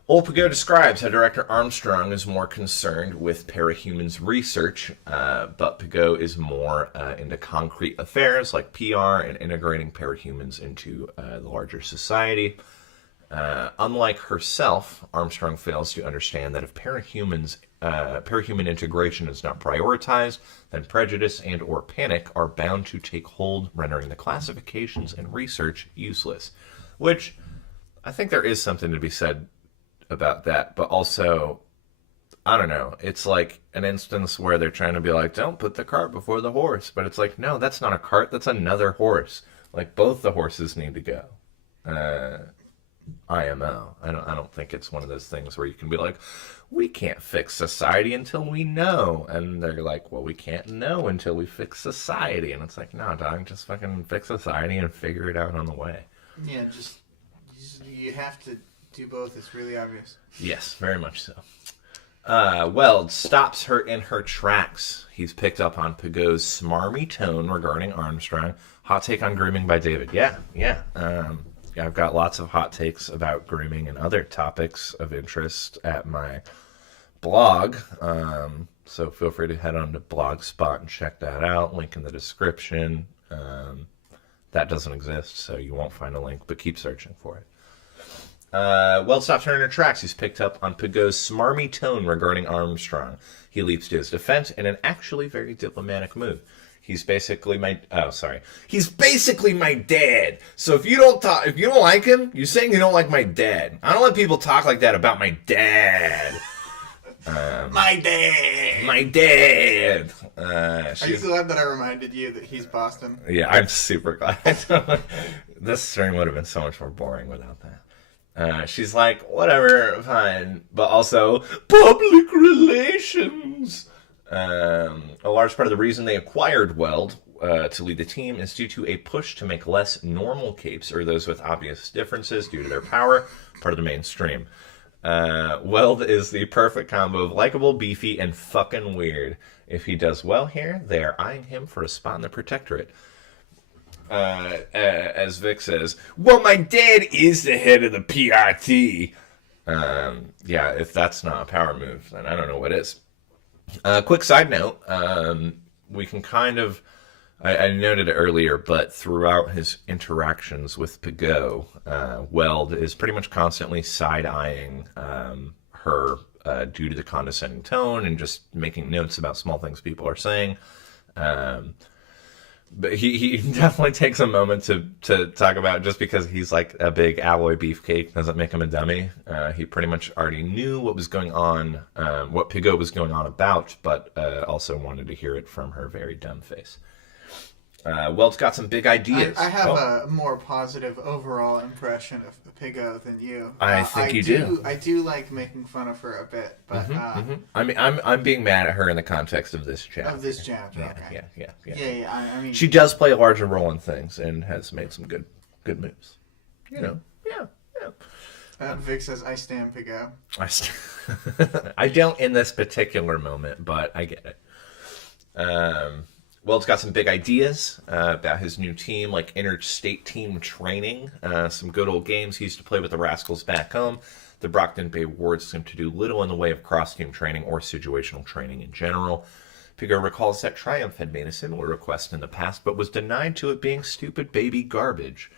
Old Pigot describes how Director Armstrong is more concerned with parahumans research, but Pigot is more into concrete affairs like PR and integrating parahumans into the larger society. Unlike herself, Armstrong fails to understand that if parahuman integration is not prioritized, then prejudice and or panic are bound to take hold, rendering the classifications and research useless. Which, I think there is something to be said about that, but also, I don't know. It's like an instance where they're trying to be like, don't put the cart before the horse. But it's like, no, that's not a cart. That's another horse. Like, both the horses need to go. IMO. I don't think it's one of those things where you can be like, we can't fix society until we know. And they're like, well, we can't know until we fix society. And it's like, no, dog, just fucking fix society and figure it out on the way. Yeah, just you have to do both. It's really obvious. Yes, very much so. Weld stops her in her tracks. He's picked up on Pigot's smarmy tone regarding Armstrong. Hot take on grooming by David. Yeah. I've got lots of hot takes about grooming and other topics of interest at my blog. So feel free to head on to Blogspot and check that out. Link in the description. That doesn't exist, so you won't find a link, but keep searching for it. Weld stops her in her tracks. He's picked up on Pigot's smarmy tone regarding Armstrong. He leaps to his defense in an actually very diplomatic move. He's basically my dad. So if you don't like him, you're saying you don't like my dad. I don't let people talk like that about my dad. My dad. My dad. Are you glad that I reminded you that he's Boston? Yeah, I'm super glad. This stream would have been so much more boring without that. She's like, whatever, fine, but also public relations. A large part of the reason they acquired Weld to lead the team is due to a push to make less normal capes, or those with obvious differences due to their power, part of the mainstream. Weld is the perfect combo of likable, beefy, and fucking weird. If he does well here, they are eyeing him for a spot in the Protectorate. As Vic says, well, my dad is the head of the PRT. Yeah, if that's not a power move, then I don't know what is. Quick side note, we can kind of, I noted it earlier, but throughout his interactions with Pigot, Weld is pretty much constantly side-eyeing her due to the condescending tone and just making notes about small things people are saying. But he definitely takes a moment to talk about, just because he's like a big alloy beefcake doesn't make him a dummy. He pretty much already knew what was going on, what Pigot was going on about, but also wanted to hear it from her very dumb face. Weld's got some big ideas. I have a more positive overall impression of Pigot than you. I think you do. I do like making fun of her a bit, but I mean, I'm being mad at her in the context of this chapter. Of this chapter, okay. Yeah. I mean, she does play a larger role in things and has made some good moves. You know, yeah. Vic says, "I stand Pigot." I don't in this particular moment, but I get it. Weld's got some big ideas about his new team, like interstate team training, some good old games he used to play with the Rascals back home. The Brockton Bay Wards seem to do little in the way of cross-team training or situational training in general. Pigot recalls that Triumph had made a similar request in the past, but was denied to it being stupid baby garbage.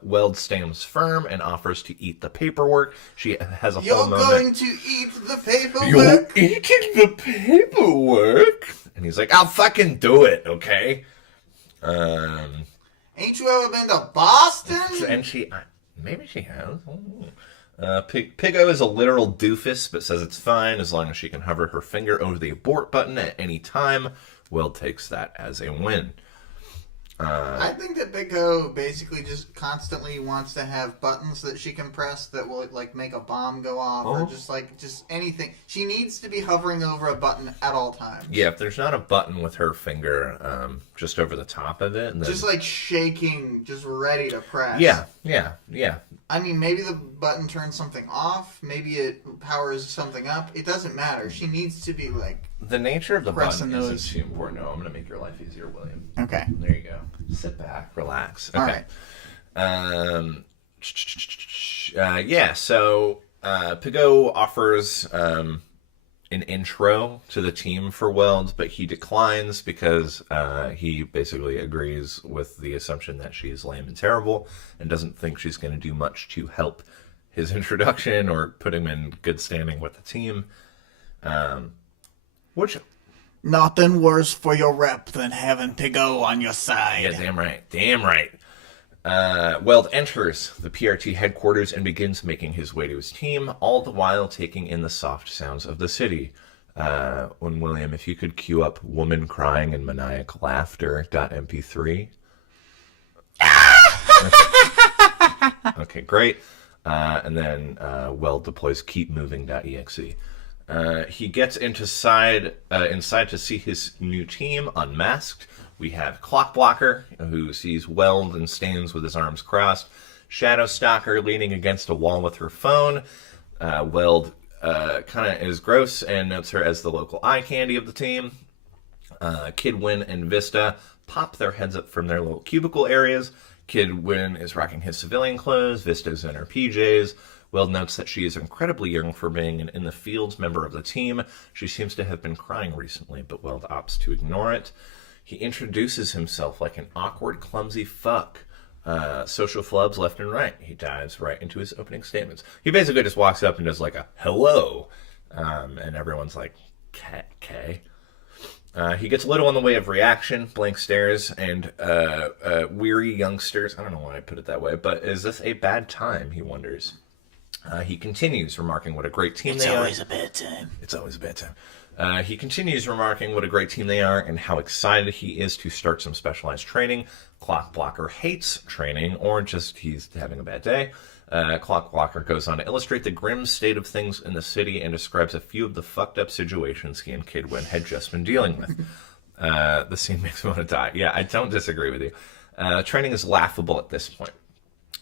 Weld stands firm and offers to eat the paperwork. She has a whole moment. You're going to eat the paperwork? You're eating the paperwork? And he's like, I'll fucking do it, okay? Ain't you ever been to Boston? And maybe she has. Pigot is a literal doofus, but says it's fine as long as she can hover her finger over the abort button at any time. Weld takes that as a win. I think that Pigot basically just constantly wants to have buttons that she can press that will like make a bomb go off, or just anything. She needs to be hovering over a button at all times. Yeah, if there's not a button with her finger just over the top of it, then... just like shaking, just ready to press. Yeah. I mean, maybe the button turns something off. Maybe it powers something up. It doesn't matter. She needs to be like... The nature of the button those. isn't too important. No, I'm going to make your life easier, William. Okay. There you go. Sit back. Relax. Okay. All right. So Pigot offers an intro to the team for Weld, but he declines because he basically agrees with the assumption that she is lame and terrible and doesn't think she's going to do much to help his introduction or put him in good standing with the team. Which... nothing worse for your rep than having Pigot on your side. Yeah, damn right. Weld enters the PRT headquarters and begins making his way to his team, all the while taking in the soft sounds of the city. When William, if you could cue up woman crying and maniac laughter.mp3. Okay, great. And then Weld deploys keepmoving.exe. He gets inside to see his new team unmasked. We have Clockblocker, who sees Weld and stands with his arms crossed. Shadowstalker leaning against a wall with her phone. Weld kind of is gross and notes her as the local eye candy of the team. Kidwin and Vista pop their heads up from their little cubicle areas. Kidwin is rocking his civilian clothes. Vista's in her PJs. Weld notes that she is incredibly young for being an in-the-fields member of the team. She seems to have been crying recently, but Weld opts to ignore it. He introduces himself like an awkward, clumsy fuck. Social flubs left and right. He dives right into his opening statements. He basically just walks up and does like a hello. And everyone's like, okay. He gets little in the way of reaction, blank stares, and weary youngsters. I don't know why I put it that way, but is this a bad time, he wonders. He continues, remarking what a great team they are. It's always a bad time. It's always a bad time. He continues remarking what a great team they are and how excited he is to start some specialized training. Clockblocker hates training, or just he's having a bad day. Clockblocker goes on to illustrate the grim state of things in the city and describes a few of the fucked up situations he and Kidwin had just been dealing with. The scene makes me want to die. Yeah, I don't disagree with you. Training is laughable at this point.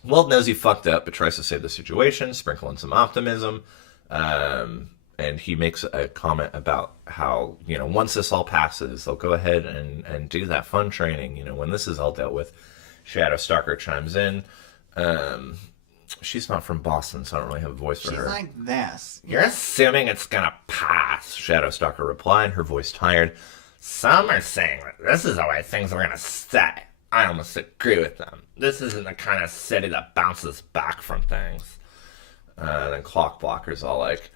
Weld knows he fucked up, but tries to save the situation, sprinkle in some optimism. And he makes a comment about how, once this all passes, they'll go ahead and do that fun training, when this is all dealt with. Shadowstalker chimes in. She's not from Boston, so I don't really have a voice for her. She's like this. You're assuming it's gonna pass, Shadowstalker replied, her voice tired. Some are saying that this is the way things are gonna stay. I almost agree with them. This isn't the kind of city that bounces back from things. Then Clockblocker's all like,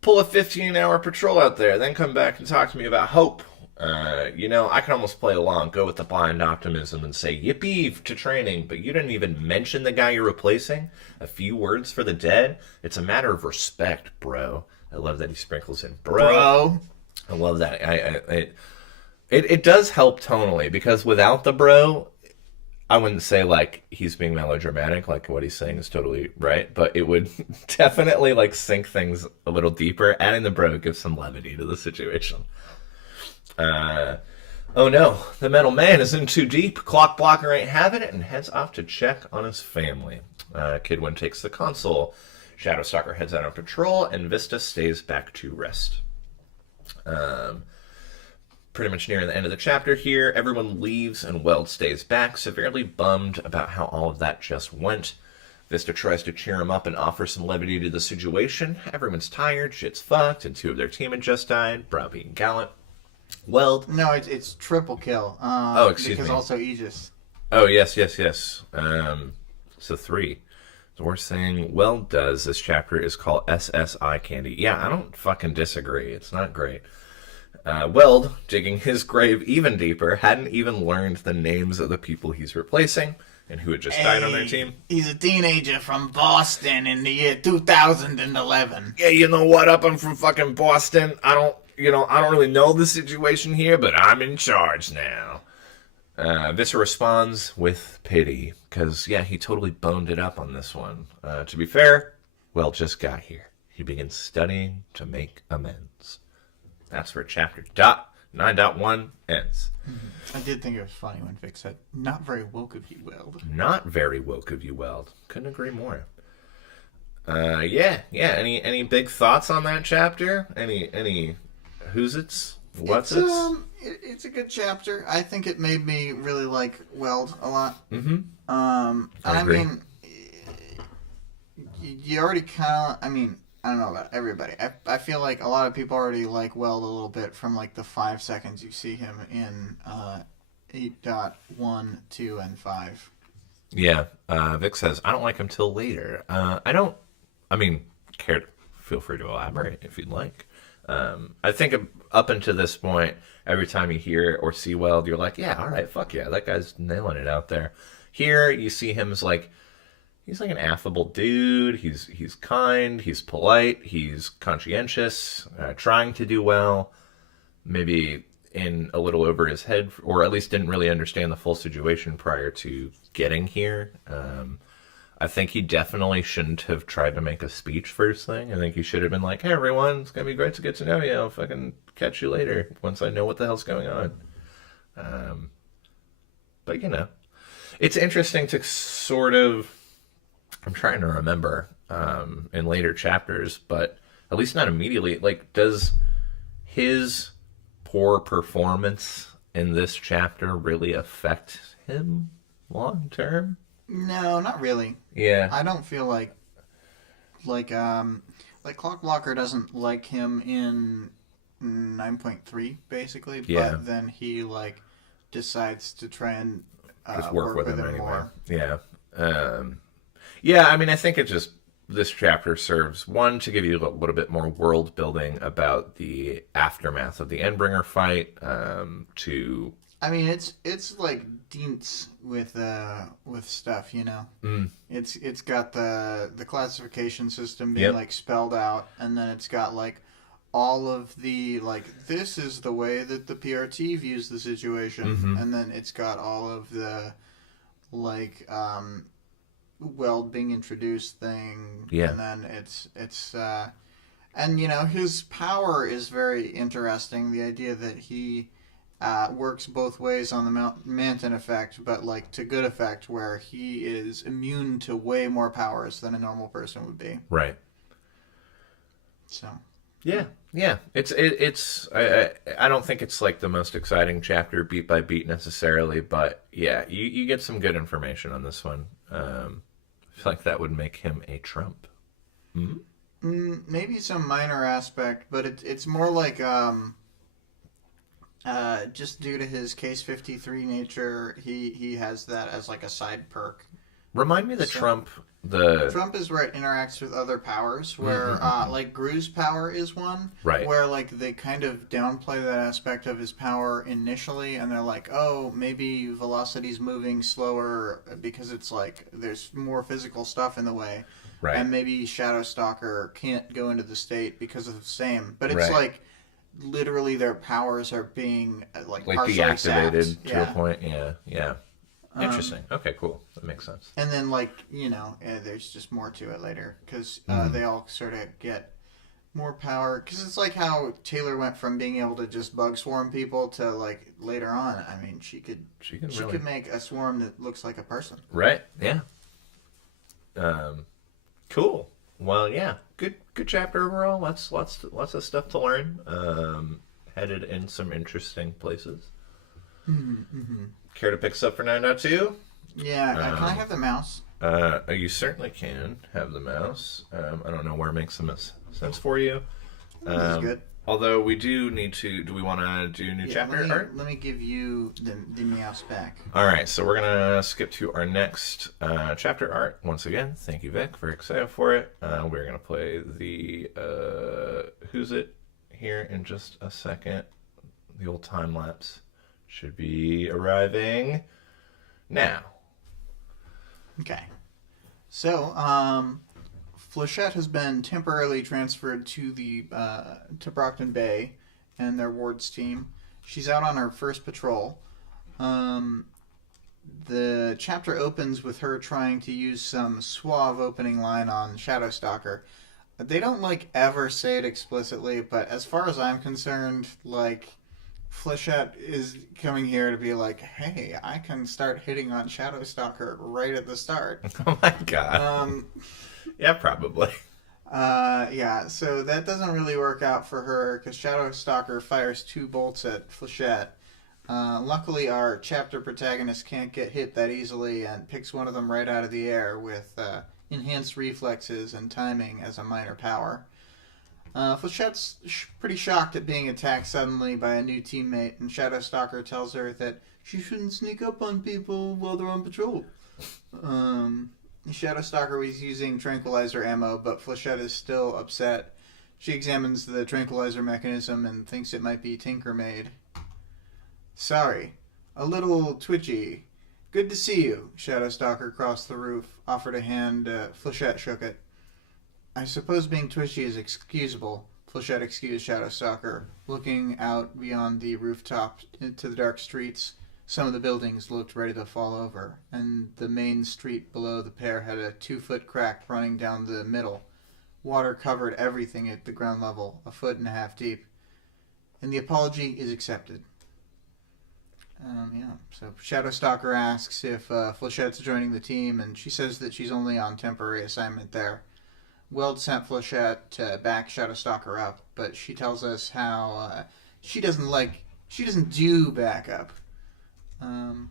pull a 15-hour patrol out there, then come back and talk to me about hope. I can almost play along, go with the blind optimism and say yippee to training, but you didn't even mention the guy you're replacing? A few words for the dead? It's a matter of respect, bro. I love that he sprinkles in bro. I love that. It does help tonally, because without the bro, I wouldn't say like he's being melodramatic, like what he's saying is totally right, but it would definitely like sink things a little deeper. Adding the bro gives some levity to the situation. Oh no, the metal man is in too deep. Clockblocker ain't having it and heads off to check on his family. Kidwin takes the console. Shadowstalker heads out on patrol, and Vista stays back to rest. Pretty much near the end of the chapter here. Everyone leaves and Weld stays back, severely bummed about how all of that just went. Vista tries to cheer him up and offer some levity to the situation. Everyone's tired, shit's fucked, and 2 of their team had just died, browbeating gallant. Weld. No, it's triple kill. Excuse me. Because also Aegis. Oh, yes. So 3. The worst thing Weld does this chapter is call SSI Candy. Yeah, I don't fucking disagree. It's not great. Weld, digging his grave even deeper, hadn't even learned the names of the people he's replacing and who had just died on their team. He's a teenager from Boston in the year 2011. Yeah, you know what up? I'm from fucking Boston. I don't really know the situation here, but I'm in charge now. Vista responds with pity, because, yeah, he totally boned it up on this one. To be fair, Weld just got here. He begins studying to make amends. That's where chapter 9.1 ends. I did think it was funny when Vic said, "Not very woke of you, Weld." Not very woke of you, Weld. Couldn't agree more. Yeah. Any big thoughts on that chapter? Any who's it's? What's it? It's a good chapter. I think it made me really like Weld a lot. Mm-hmm. I mean, you already kind of. I mean, I don't know about everybody. I feel like a lot of people already like Weld a little bit from like the 5 seconds you see him in 8.1, 2, and 5. Yeah. Vic says, I don't like him till later. Feel free to elaborate if you'd like. I think up until this point, every time you hear or see Weld, you're like, yeah, all right, fuck yeah, that guy's nailing it out there. Here you see him as like, he's like an affable dude. He's kind. He's polite. He's conscientious, trying to do well. Maybe in a little over his head, or at least didn't really understand the full situation prior to getting here. I think he definitely shouldn't have tried to make a speech first thing. I think he should have been like, "Hey everyone, it's gonna be great to get to know you. I'll fucking catch you later once I know what the hell's going on." But you know, it's interesting to sort of. I'm trying to remember in later chapters, but at least not immediately. Like, does his poor performance in this chapter really affect him long term? No, not really. Yeah. I don't feel like Clock Blocker doesn't like him in 9.3 basically, Yeah. but then he like decides to try and Just work with him anyway. more. Yeah. Yeah, I mean, I think it just, this chapter serves, one, to give you a little bit more world building about the aftermath of the Endbringer fight, to... I mean, it's like Dienz with stuff, you know. It's got the classification system being like spelled out, and then it's got like all of the like, this is the way that the PRT views the situation, and then it's got all of the like Weld being introduced thing, and then it's and you know, his power is very interesting. The idea that he works both ways on the Manton effect, but like to good effect, where he is immune to way more powers than a normal person would be. Right. So. Yeah. It's I don't think it's like the most exciting chapter beat by beat necessarily, but yeah, you get some good information on this one. I feel like that would make him a Trump. Maybe some minor aspect, but it's more like just due to his Case 53 nature, he has that as like a side perk. Remind me the Trump is where it interacts with other powers, where like Gru's power is one, right? Where like they kind of downplay that aspect of his power initially, and they're like, oh, maybe velocity's moving slower because it's like there's more physical stuff in the way, right? And maybe Shadow Stalker can't go into the state because of the same, but it's like literally their powers are being like deactivated to a point. Yeah. Interesting. Okay, cool. That makes sense. And then, like, you know, there's just more to it later because they all sort of get more power. Because it's like how Taylor went from being able to just bug swarm people to, like, later on. I mean, she could make a swarm that looks like a person. Right. Yeah. Cool. Well, yeah. Good chapter overall. Lots of stuff to learn. Headed in some interesting places. Care to pick us up for 9.2? Yeah, can I have the mouse? You certainly can have the mouse. I don't know where it makes the most sense for you. That's good. Although we do need to... Do we want to do new chapter art? Let me give you the mouse back. All right, so we're going to skip to our next chapter art. Once again, thank you, Vic. Very excited for it. We're going to play the Who's It here in just a second. The old time lapse should be arriving now. Okay. So, Flechette has been temporarily transferred to to Brockton Bay and their wards team. She's out on her first patrol. The chapter opens with her trying to use some suave opening line on Shadow Stalker. They don't like ever say it explicitly, but as far as I'm concerned, like, Flechette is coming here to be like, hey, I can start hitting on Shadow Stalker right at the start. Oh my god. Yeah, probably. Yeah, so that doesn't really work out for her because Shadow Stalker fires 2 bolts at Flechette. Luckily, our chapter protagonist can't get hit that easily and picks one of them right out of the air with enhanced reflexes and timing as a minor power. Flechette's pretty shocked at being attacked suddenly by a new teammate, and Shadow Stalker tells her that she shouldn't sneak up on people while they're on patrol. Shadow Stalker was using tranquilizer ammo, but Flechette is still upset. She examines the tranquilizer mechanism and thinks it might be Tinker-made. Sorry, a little twitchy. Good to see you. Shadowstalker crossed the roof, offered a hand. Flechette shook it. I suppose being twitchy is excusable. Flechette excused Shadowstalker, looking out beyond the rooftop into the dark streets. Some of the buildings looked ready to fall over, and the main street below the pair had a 2-foot crack running down the middle. Water covered everything at the ground level, 1.5 feet deep. And the apology is accepted. So Shadowstalker asks if Flechette's joining the team, and she says that she's only on temporary assignment there. Weld sent Flechette to back Shadowstalker up, but she tells us how she doesn't do backup. And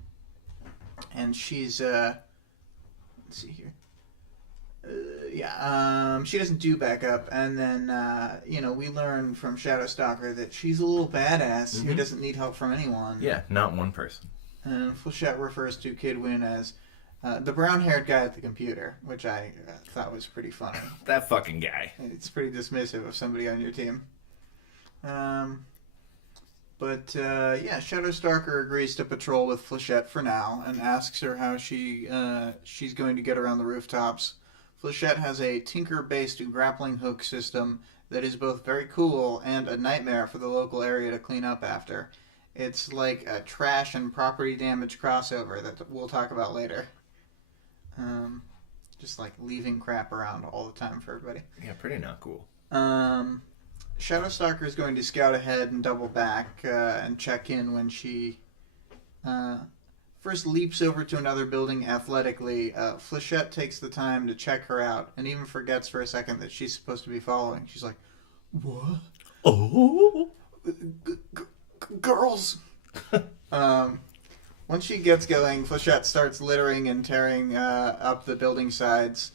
she's let's see here. She doesn't do backup, and then we learn from Shadowstalker that she's a little badass who doesn't need help from anyone. Yeah, not one person. And Flechette refers to Kidwin as the brown-haired guy at the computer, which I thought was pretty funny. That fucking guy. It's pretty dismissive of somebody on your team. Shadowstalker agrees to patrol with Flechette for now and asks her how she's going to get around the rooftops. Flechette has a Tinker-based grappling hook system that is both very cool and a nightmare for the local area to clean up after. It's like a trash and property damage crossover that we'll talk about later. Just like leaving crap around all the time for everybody. Yeah, pretty not cool. Shadowstalker is going to scout ahead and double back and check in when she first leaps over to another building athletically. Flechette takes the time to check her out and even forgets for a second that she's supposed to be following. She's like, "What? Oh? Girls!" Once she gets going, Flechette starts littering and tearing up the building sides.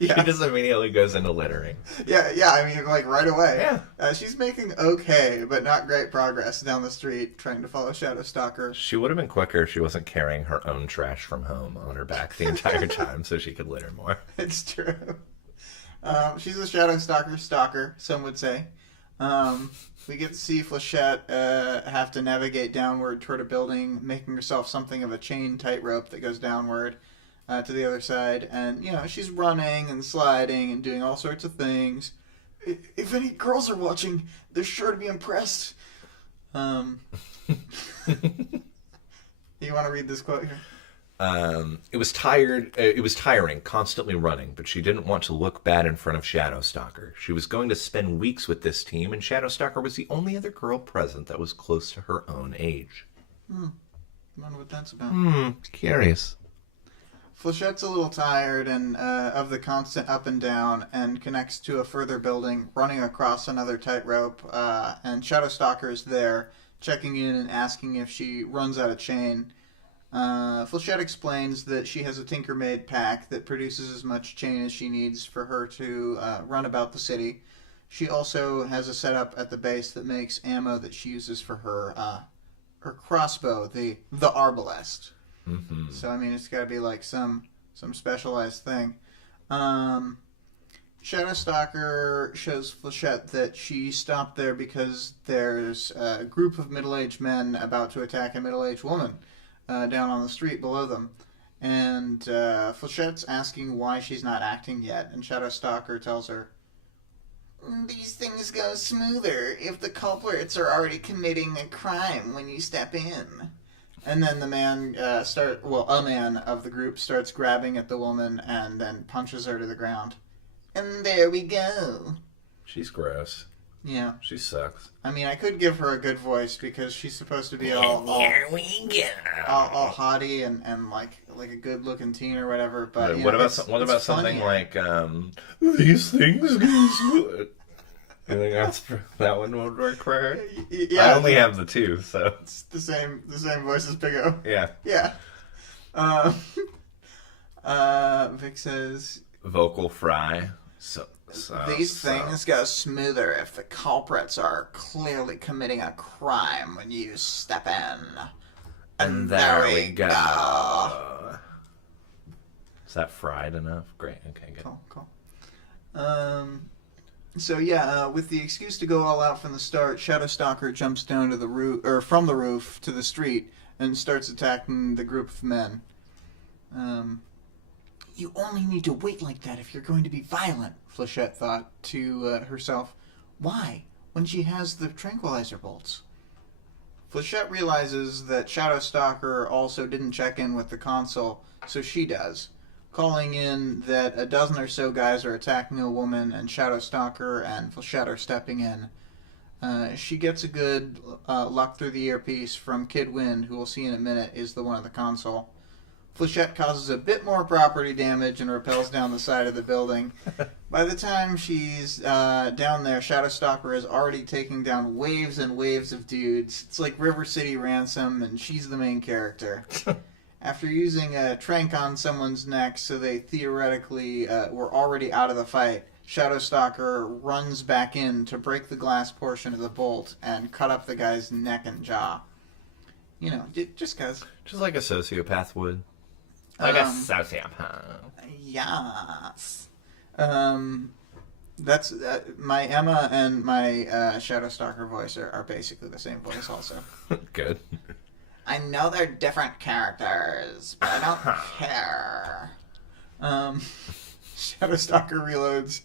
She just immediately goes into littering. Right away. Yeah. She's making okay, but not great progress down the street trying to follow Shadowstalker. She would have been quicker if she wasn't carrying her own trash from home on her back the entire time so she could litter more. It's true. She's a Shadowstalker stalker, some would say. We get to see Flechette have to navigate downward toward a building, making herself something of a chain tightrope that goes downward to the other side. And, she's running and sliding and doing all sorts of things. If any girls are watching, they're sure to be impressed. You want to read this quote here? It was tiring, constantly running, but she didn't want to look bad in front of Shadowstalker. She was going to spend weeks with this team, and Shadowstalker was the only other girl present that was close to her own age. I wonder what that's about. Curious. Flechette's a little tired and of the constant up and down and connects to a further building, running across another tightrope, and Shadowstalker is there, checking in and asking if she runs out of chain. Flechette explains that she has a Tinker-made pack that produces as much chain as she needs for her to run about the city. She also has a setup at the base that makes ammo that she uses for her crossbow, the arbalest. Mm-hmm. So, it's got to be like some specialized thing. Shadowstalker shows Flechette that she stopped there because there's a group of middle-aged men about to attack a middle-aged woman down on the street below them. And Flechette's asking why she's not acting yet, and Shadowstalker tells her, "These things go smoother if the culprits are already committing a crime when you step in." And then the man a man of the group starts grabbing at the woman and then punches her to the ground. And there we go. She's gross. Yeah. She sucks. I could give her a good voice because she's supposed to be all Here we go. all haughty and like a good looking teen or whatever. But What about something like these things go smooth? You think that one would work for her? Yeah, I only have the two, so it's the same voice as Pigo. yeah. Yeah. Vic says Vocal fry. these things go smoother if the culprits are clearly committing a crime when you step in. And there we go. Is that fried enough? Great. Okay, good. Cool. With the excuse to go all out from the start, Shadowstalker jumps down to the roof, or from the roof to the street, and starts attacking the group of men. You only need to wait like that if you're going to be violent, Flechette thought to herself. Why, when she has the tranquilizer bolts? Flechette realizes that Shadowstalker also didn't check in with the console, so she does, calling in that a dozen or so guys are attacking a woman, and Shadowstalker and Flechette are stepping in. She gets a good luck through the earpiece from Kid Wind, who we'll see in a minute is the one at the console. Flechette causes a bit more property damage and rappels down the side of the building. By the time she's down there, Shadowstalker is already taking down waves and waves of dudes. It's like River City Ransom, and she's the main character. After using a trank on someone's neck so they theoretically were already out of the fight, Shadowstalker runs back in to break the glass portion of the bolt and cut up the guy's neck and jaw. You know, just cause. Just like a sociopath would. Like a sociopath. Yes. That's my Emma and my Shadowstalker voice are basically the same voice also. Good. I know they're different characters, but I don't care. Shadowstalker reloads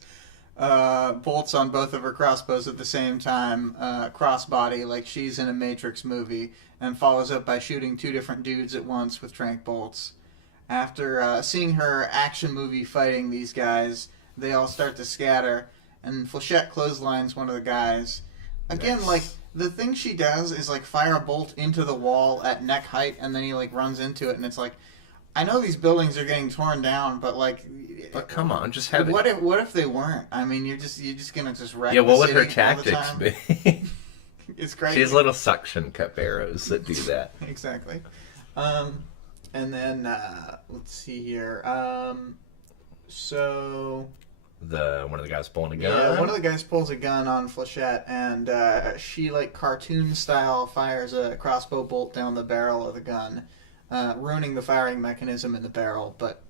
bolts on both of her crossbows at the same time, crossbody, like she's in a Matrix movie, and follows up by shooting two different dudes at once with trank bolts. After seeing her action movie fighting these guys, they all start to scatter, and Flechette clotheslines one of the guys. Again, Nice. like, the thing she does is, like, fire a bolt into the wall at neck height, and then he, like, runs into it, and it's like, I know these buildings are getting torn down, but, like... But come on, just have what it... What if they weren't? I mean, you're just gonna just wreck Yeah, what the would her city all the tactics time? be? It's crazy. She has little suction cup arrows that do that. Exactly. And then, let's see here. So... One of the guys pulling a gun? Yeah, one of the guys pulls a gun on Flechette, and she, like, cartoon-style fires a crossbow bolt down the barrel of the gun, ruining the firing mechanism in the barrel, but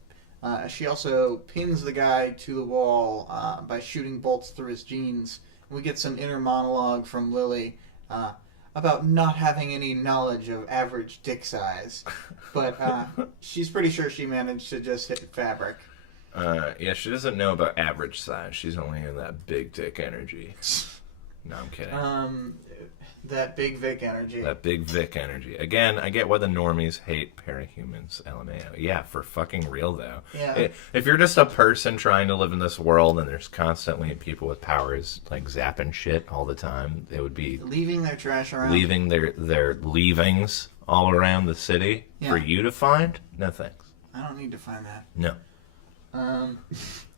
she also pins the guy to the wall by shooting bolts through his jeans. We get some inner monologue from Lily about not having any knowledge of average dick size, but she's pretty sure she managed to just hit fabric. Yeah, she doesn't know about average size. She's only in that big dick energy. No, I'm kidding. That big Vic energy. That big Vic energy. Again, I get why the normies hate parahumans, LMAO. Yeah, for fucking real, though. Yeah. If you're just a person trying to live in this world and there's constantly people with powers, like, zapping shit all the time, they would be... Leaving their trash around. Leaving their leavings all around the city for you to find? No thanks. I don't need to find that. No.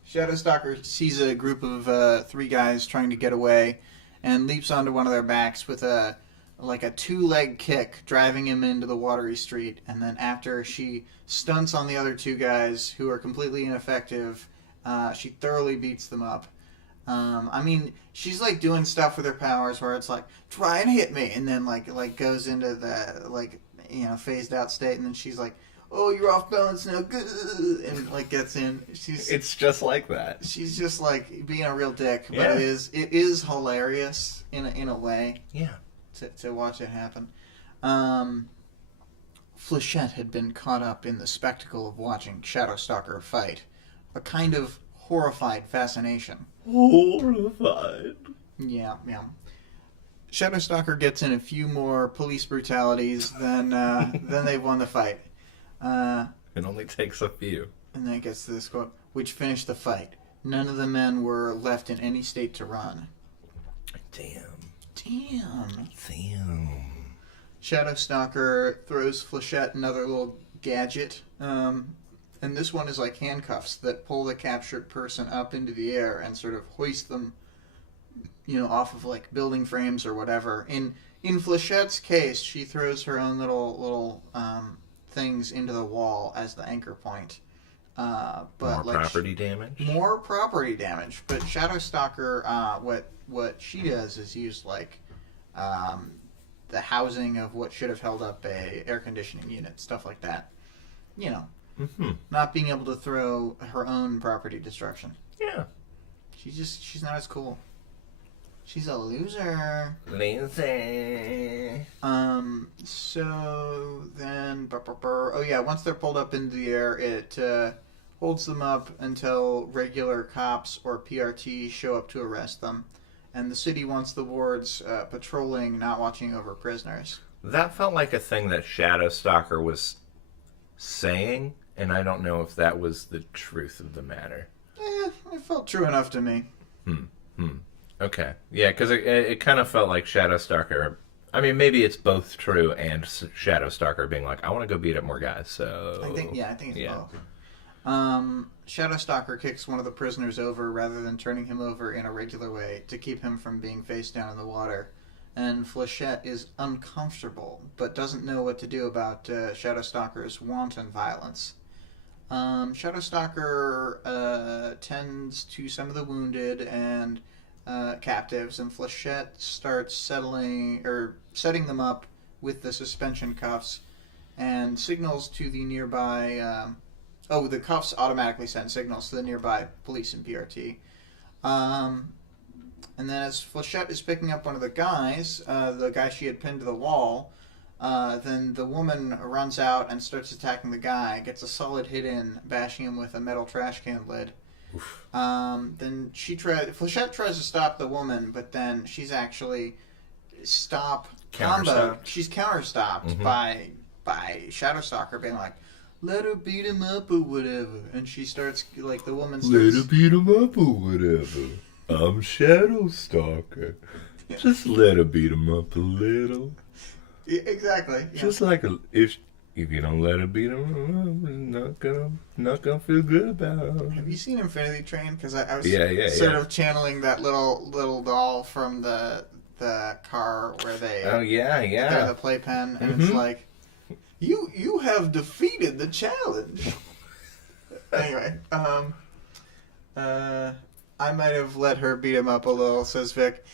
Shadowstalker sees a group of 3 guys trying to get away and leaps onto one of their backs with a 2-leg kick, driving him into the watery street. And then after she stunts on the other 2 guys who are completely ineffective, she thoroughly beats them up. I mean, she's like doing stuff with her powers where it's like, try and hit me, and then like goes into the phased out state, and then she's like, oh, you're off balance now, and like gets in. It's just like that. She's just like being a real dick, but Yeah. it is hilarious in a way. Yeah. To watch it happen. Flechette had been caught up in the spectacle of watching Shadowstalker fight, a kind of horrified fascination. Horrified. Yeah. Shadowstalker gets in a few more police brutalities than they've won the fight. It only takes a few. And then it gets to this quote, which finished the fight. None of the men were left in any state to run. Damn. Shadowstalker throws Flechette another little gadget. And this one is like handcuffs that pull the captured person up into the air and sort of hoist them, off of like building frames or whatever. In Flechette's case, she throws her own little things into the wall as the anchor point. But More property damage? More property damage. But Shadowstalker, what she does is use like the housing of what should have held up a air conditioning unit, stuff like that. Not being able to throw her own property destruction. Yeah. She's not as cool. She's a loser. Lazy. So then, oh yeah, once they're pulled up into the air, it holds them up until regular cops or PRT show up to arrest them. And the city wants the wards patrolling, not watching over prisoners. That felt like a thing that Shadow Stalker was saying, and I don't know if that was the truth of the matter. It felt true enough to me. Okay. Yeah, because it kind of felt like Shadow Stalker. I mean, maybe it's both true and Shadow Stalker being like, I want to go beat up more guys, so... I think it's both. Shadow Stalker kicks one of the prisoners over rather than turning him over in a regular way to keep him from being face down in the water. And Flechette is uncomfortable, but doesn't know what to do about Shadow Stalker's wanton violence. Shadow Stalker tends to some of the wounded and captives, and Flechette starts setting them up with the suspension cuffs and signals to the nearby... the cuffs automatically send signals to the nearby police and PRT. And then as Flechette is picking up one of the guys, the guy she had pinned to the wall, then the woman runs out and starts attacking the guy, gets a solid hit in, bashing him with a metal trash can lid. Then Flechette tries to stop the woman, but then she's actually She's counter-stopped by Shadow Stalker being like, let her beat him up or whatever. And she starts, like, the woman starts... Let her beat him up or whatever. I'm Shadow Stalker. Yeah. Just let her beat him up a little. Yeah, exactly. Yeah. Just like if you don't let her beat him up, not gonna feel good about it. Have you seen Infinity Train? Because I was sort of channeling that little doll from the car where they... Oh, yeah. They're the playpen, and it's like, You have defeated the challenge. Anyway, I might have let her beat him up a little, says Vic.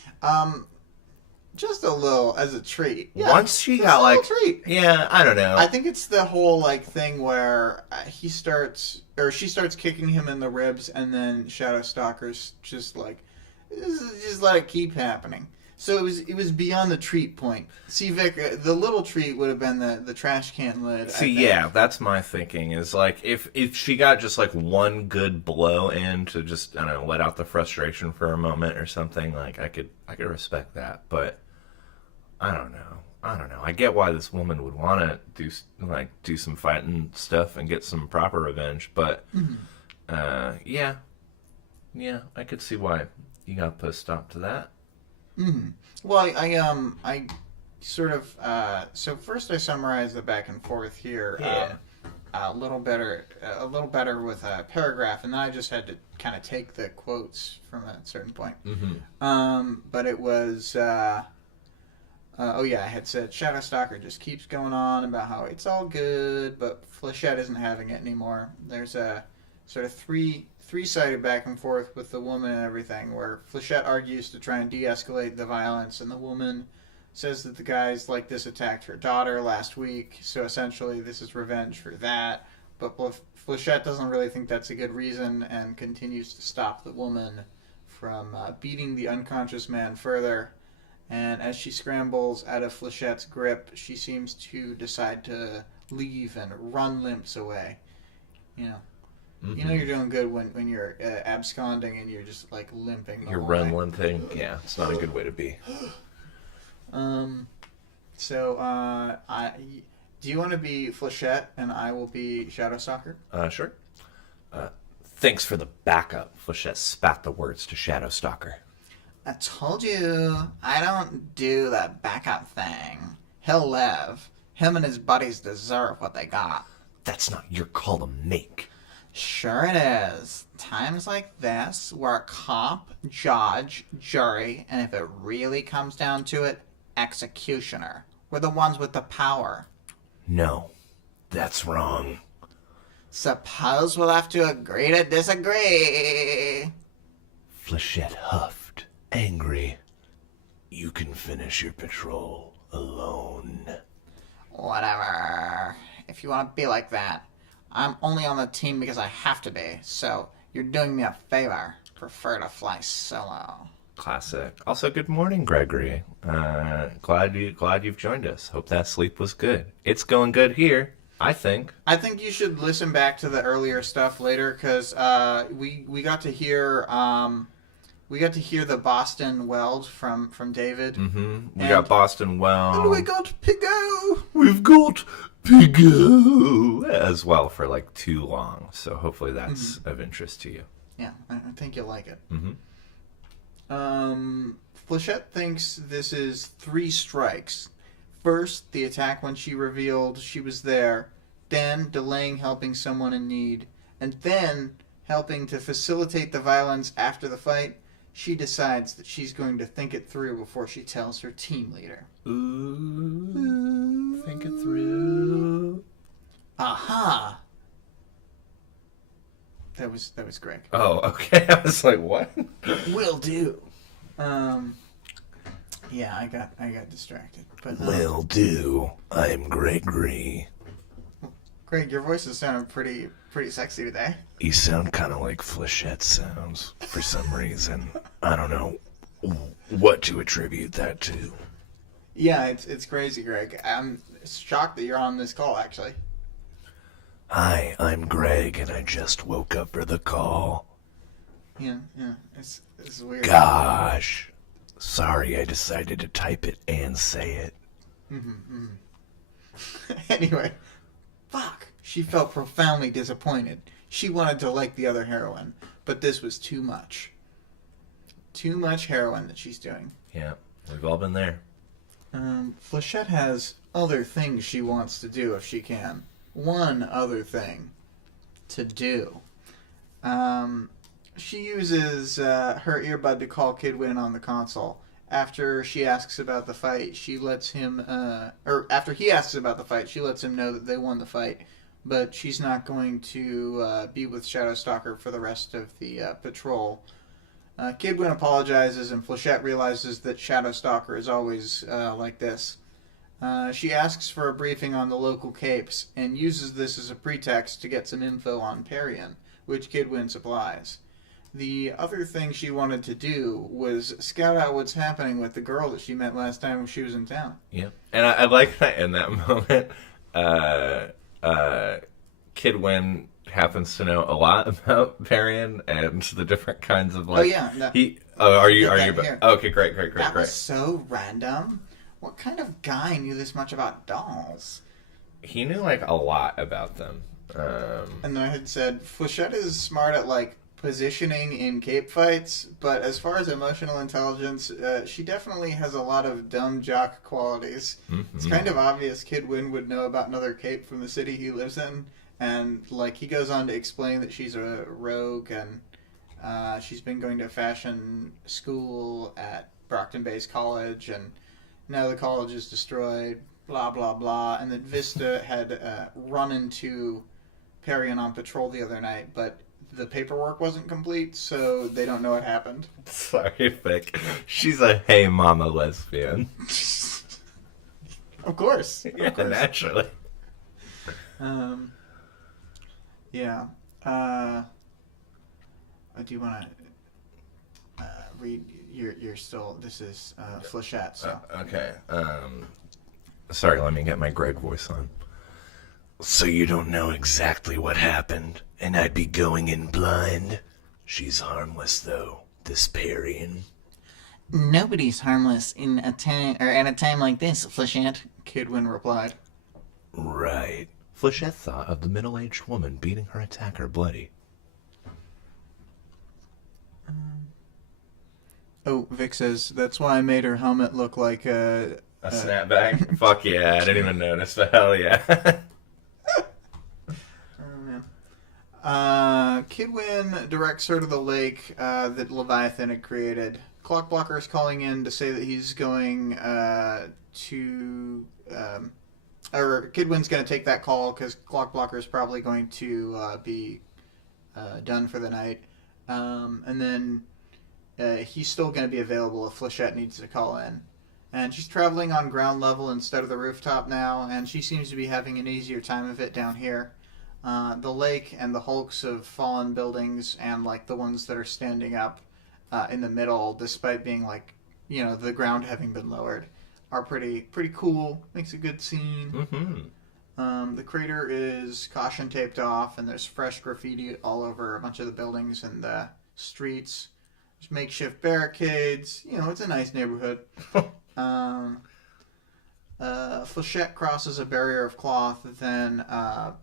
Just a little, as a treat. Yeah, once she got like, treat. Yeah, I don't know. I think it's the whole like thing where she starts kicking him in the ribs, and then Shadow Stalker's just like, just let it keep happening. So it was beyond the treat point. See, Vic, the little treat would have been the trash can lid. See, yeah, that's my thinking. Is like if she got just like one good blow in to just, I don't know, let out the frustration for a moment or something, like I could respect that. But I don't know. I get why this woman would want to do some fighting stuff and get some proper revenge. But yeah, I could see why you got put a stop to that. Mm-hmm. Well, I sort of so first I summarized the back and forth here a little better with a paragraph, and then I just had to kind of take the quotes from a certain point. But it was I had said Shadow Stalker just keeps going on about how it's all good, but Flechette isn't having it anymore. There's a sort of three-sided back and forth with the woman and everything, where Flechette argues to try and de-escalate the violence, and the woman says that the guys like this attacked her daughter last week, so essentially this is revenge for that. But Flechette doesn't really think that's a good reason and continues to stop the woman from beating the unconscious man further. And as she scrambles out of Flechette's grip, she seems to decide to leave and run limps away. You know. You know you're doing good when you're absconding and you're just like limping. You're limping. Yeah, it's not a good way to be. Do you want to be Flechette and I will be Shadow Stalker? Sure. Thanks for the backup. Flechette spat the words to Shadow Stalker. I told you I don't do that backup thing. He'll live. Him and his buddies deserve what they got. That's not your call to make. Sure it is. Times like this, we're a cop, judge, jury, and if it really comes down to it, executioner. We're the ones with the power. No, that's wrong. Suppose we'll have to agree to disagree. Flechette huffed, angry. You can finish your patrol alone. Whatever. If you want to be like that. I'm only on the team because I have to be, so you're doing me a favor. Prefer to fly solo. Classic. Also, good morning, Gregory. Glad you've joined us. Hope that sleep was good. It's going good here, I think. I think you should listen back to the earlier stuff later because we got to hear the Boston Weld from David. Mm-hmm. We got Boston Well. And we got Piggo. We've got Piggo as well for like too long. So hopefully that's of interest to you. Yeah, I think you'll like it. Mm-hmm. Flechette thinks this is 3 strikes. First, the attack when she revealed she was there. Then, delaying helping someone in need. And then, helping to facilitate the violence after the fight. She decides that she's going to think it through before she tells her team leader. Ooh, think it through. Aha! That was Greg. Oh, okay. I was like, what? Will do. Yeah, I got distracted. But Will do. I'm Gregory. Greg, your voice is sounding pretty sexy today. You sound kind of like Flechette sounds for some reason. I don't know what to attribute that to. Yeah, it's crazy, Greg. I'm shocked that you're on this call, actually. Hi, I'm Greg, and I just woke up for the call. Yeah, it's weird. Gosh. Sorry, I decided to type it and say it. Anyway, fuck. She felt profoundly disappointed. She wanted to like the other heroine, but this was too much. Too much heroin that she's doing. Yeah, we've all been there. Flechette has other things she wants to do if she can. One other thing to do. She uses her earbud to call Kidwin on the console. After she asks about the fight, she lets him, after he asks about the fight, she lets him know that they won the fight, but she's not going to be with Shadowstalker for the rest of the patrol. Kidwin apologizes, and Flechette realizes that Shadowstalker is always like this. She asks for a briefing on the local capes, and uses this as a pretext to get some info on Parian, which Kidwin supplies. The other thing she wanted to do was scout out what's happening with the girl that she met last time when she was in town. Yeah, and I like that in that moment, Kidwin happens to know a lot about Parian and the different kinds of like. Oh yeah, no. Are you? Here. Okay, great. That was so random. What kind of guy knew this much about dolls? He knew like a lot about them. And I had said Flechette is smart at like positioning in cape fights, but as far as emotional intelligence, she definitely has a lot of dumb jock qualities. Mm-hmm. It's kind of obvious Kidwin would know about another cape from the city he lives in, and like he goes on to explain that she's a rogue and she's been going to fashion school at Brockton Bay's college, and now the college is destroyed, blah blah blah. And then Vista had run into Parian on patrol the other night, but the paperwork wasn't complete, so they don't know what happened. Sorry, Vic. She's a hey mama lesbian. Of course. Yeah, of course. Naturally. Yeah. Do you want to read? You're still. This is Flechette. So. Okay. Sorry. Let me get my Greg voice on. So you don't know exactly what happened, and I'd be going in blind? She's harmless, though, this Parian. Nobody's harmless in a time or at a time like this, Flechette. Kidwin replied. Right. Flechette thought of the middle-aged woman beating her attacker bloody. Oh, Vic says that's why I made her helmet look like a snapback. Fuck yeah! I didn't even notice, but hell yeah. Kidwin directs her to the lake that Leviathan had created. Clockblocker is calling in to say that he's going to... or Kidwin's going to take that call because Clockblocker is probably going to be done for the night. And then he's still going to be available if Flechette needs to call in. And she's traveling on ground level instead of the rooftop now, and she seems to be having an easier time of it down here. The lake and the hulks of fallen buildings and like the ones that are standing up in the middle, despite being like, the ground having been lowered, are pretty cool. Makes a good scene. Mm-hmm. The crater is caution taped off, and there's fresh graffiti all over a bunch of the buildings and the streets. There's makeshift barricades. It's a nice neighborhood. Flechette crosses a barrier of cloth, then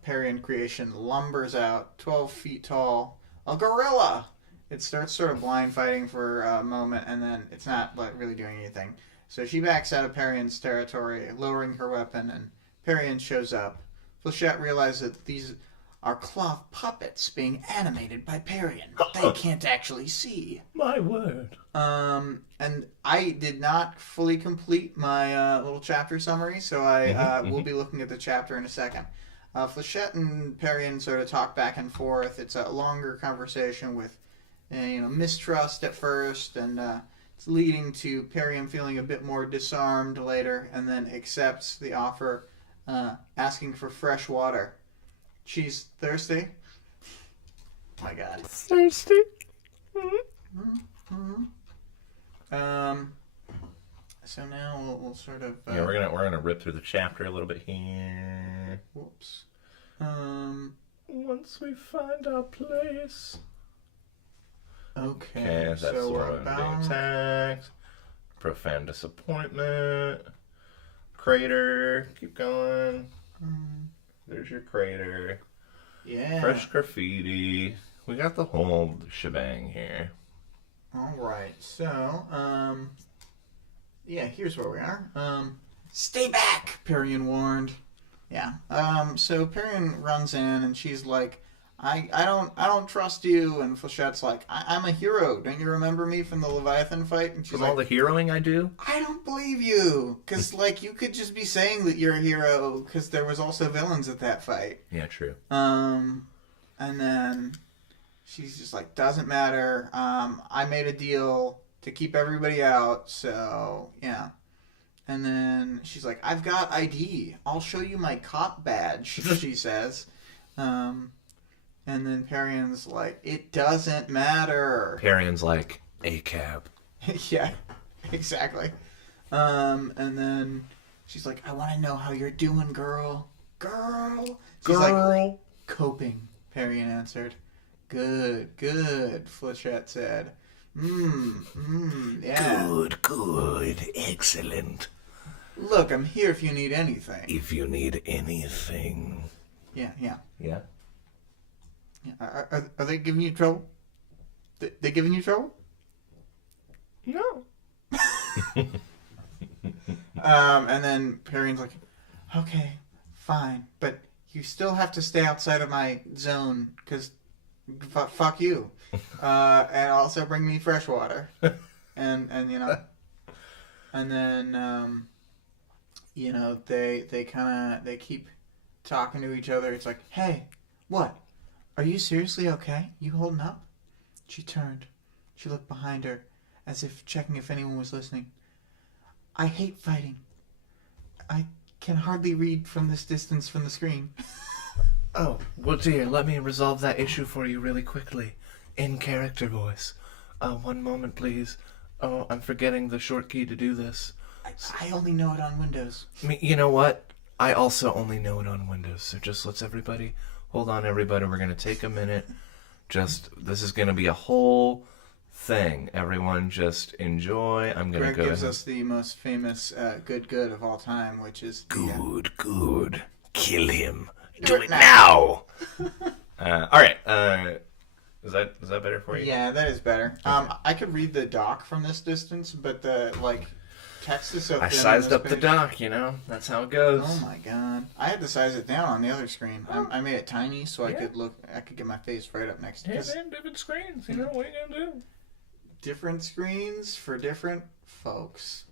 Parian creation lumbers out, 12 feet tall. A gorilla! It starts sort of blind fighting for a moment, and then it's not really doing anything. So she backs out of Parian's territory, lowering her weapon, and Parian shows up. Flechette realizes that these are cloth puppets being animated by Parian. They can't actually see. My word. And I did not fully complete my little chapter summary, so I will be looking at the chapter in a second. Flechette and Parian sort of talk back and forth. It's a longer conversation with, mistrust at first, and it's leading to Parian feeling a bit more disarmed later, and then accepts the offer, asking for fresh water. She's thirsty. Oh my God. Thirsty? So now we'll sort of. Yeah, we're gonna rip through the chapter a little bit here. Whoops. Once we find our place. Okay, that's so we're being about. attacked. Profound disappointment. Crater. Keep going. There's your crater. Yeah. Fresh graffiti. We got the whole shebang here. All right. So, here's where we are. Stay back, Parian warned. Yeah. So Parian runs in and she's like, I don't trust you. And Flechette's like, I'm a hero. Don't you remember me from the Leviathan fight? And she's From like, all the heroing I do? I don't believe you. Because, you could just be saying that you're a hero because there was also villains at that fight. Yeah, true. And then she's just like, doesn't matter. I made a deal to keep everybody out, so, yeah. And then she's like, I've got ID. I'll show you my cop badge, she says. And then Parian's like, it doesn't matter. Parian's like, a cab. Yeah, exactly. And then she's like, I want to know how you're doing, girl. Girl. She's like, coping, Parian answered. Good, Flechette said. Yeah. Good, excellent. Look, I'm here if you need anything. If you need anything. Yeah. Yeah? Are they giving you trouble? They giving you trouble? No. And then Parian's like, okay, fine, but you still have to stay outside of my zone, because fuck you. And also bring me fresh water. And and then, they keep talking to each other. It's like, hey, what? Are you seriously okay? You holding up? She turned. She looked behind her, as if checking if anyone was listening. I hate fighting. I can hardly read from this distance from the screen. Oh, well, dear, let me resolve that issue for you really quickly. In character voice. One moment, please. Oh, I'm forgetting the short key to do this. I only know it on Windows. You know what? I also only know it on Windows, so just let's everybody... Hold on, everybody. We're going to take a minute. This is going to be a whole thing. Everyone just enjoy. I'm going to go... Greg gives us the most famous good of all time, which is... Good. Kill him. Do it now! All right. Is that better for you? Yeah, that is better. I could read the doc from this distance, but the, text is so thin. I sized up the dock, That's how it goes. Oh my god. I had to size it down on the other screen. I made it tiny so I could get my face right up next to it. Hey, man, different screens. What are you going to do? Different screens for different folks.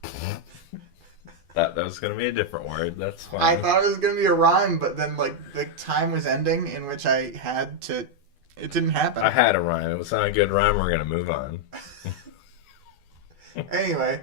That was going to be a different word. That's fine. I thought it was going to be a rhyme, but then, the time was ending in which I had to... It didn't happen. I had a rhyme. It was not a good rhyme. We're going to move on. Anyway...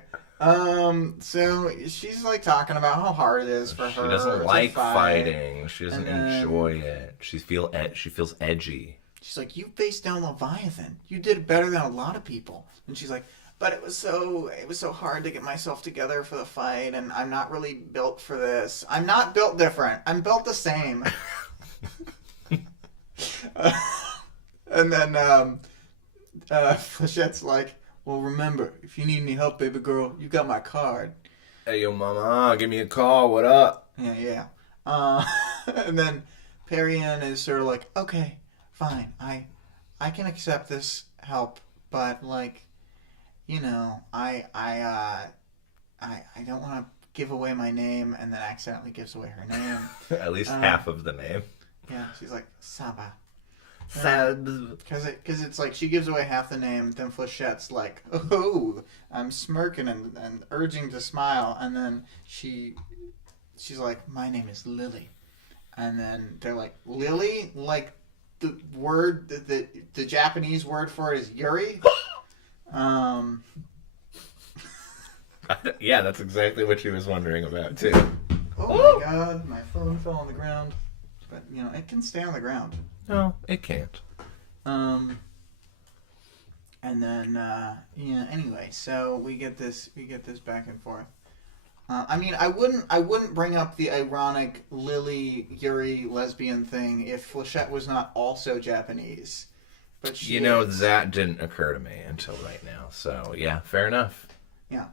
so she's talking about how hard it is for her. She doesn't to like fight. fighting. She doesn't enjoy it. She feels edgy. she's like, you faced down Leviathan. You did it better than a lot of people. And she's like, but it was so hard to get myself together for the fight, and I'm not really built for this. I'm not built different. I'm built the same. And then Flechette's like, well, remember, if you need any help, baby girl, you got my card. Hey, yo, mama, give me a call. What up? Yeah. And then Perian is sort of like, okay, fine, I can accept this help, but like, you know, I don't want to give away my name, and then accidentally gives away her name. At least half of the name. Yeah, she's like, Saba. Sad. Because it's like she gives away half the name, then Flechette's like, oh, I'm smirking and urging to smile, and then she's like, my name is Lily. And then they're like, Lily? Like the word, the Japanese word for it is Yuri? Yeah, that's exactly what she was wondering about, too. Oh my god, my phone fell on the ground. But, you know, it can stay on the ground. No, it can't. And then, anyway, so we get this back and forth. I mean, I wouldn't bring up the ironic Lily Yuri lesbian thing if Flechette was not also Japanese. But she that didn't occur to me until right now. So, yeah, fair enough. Yeah.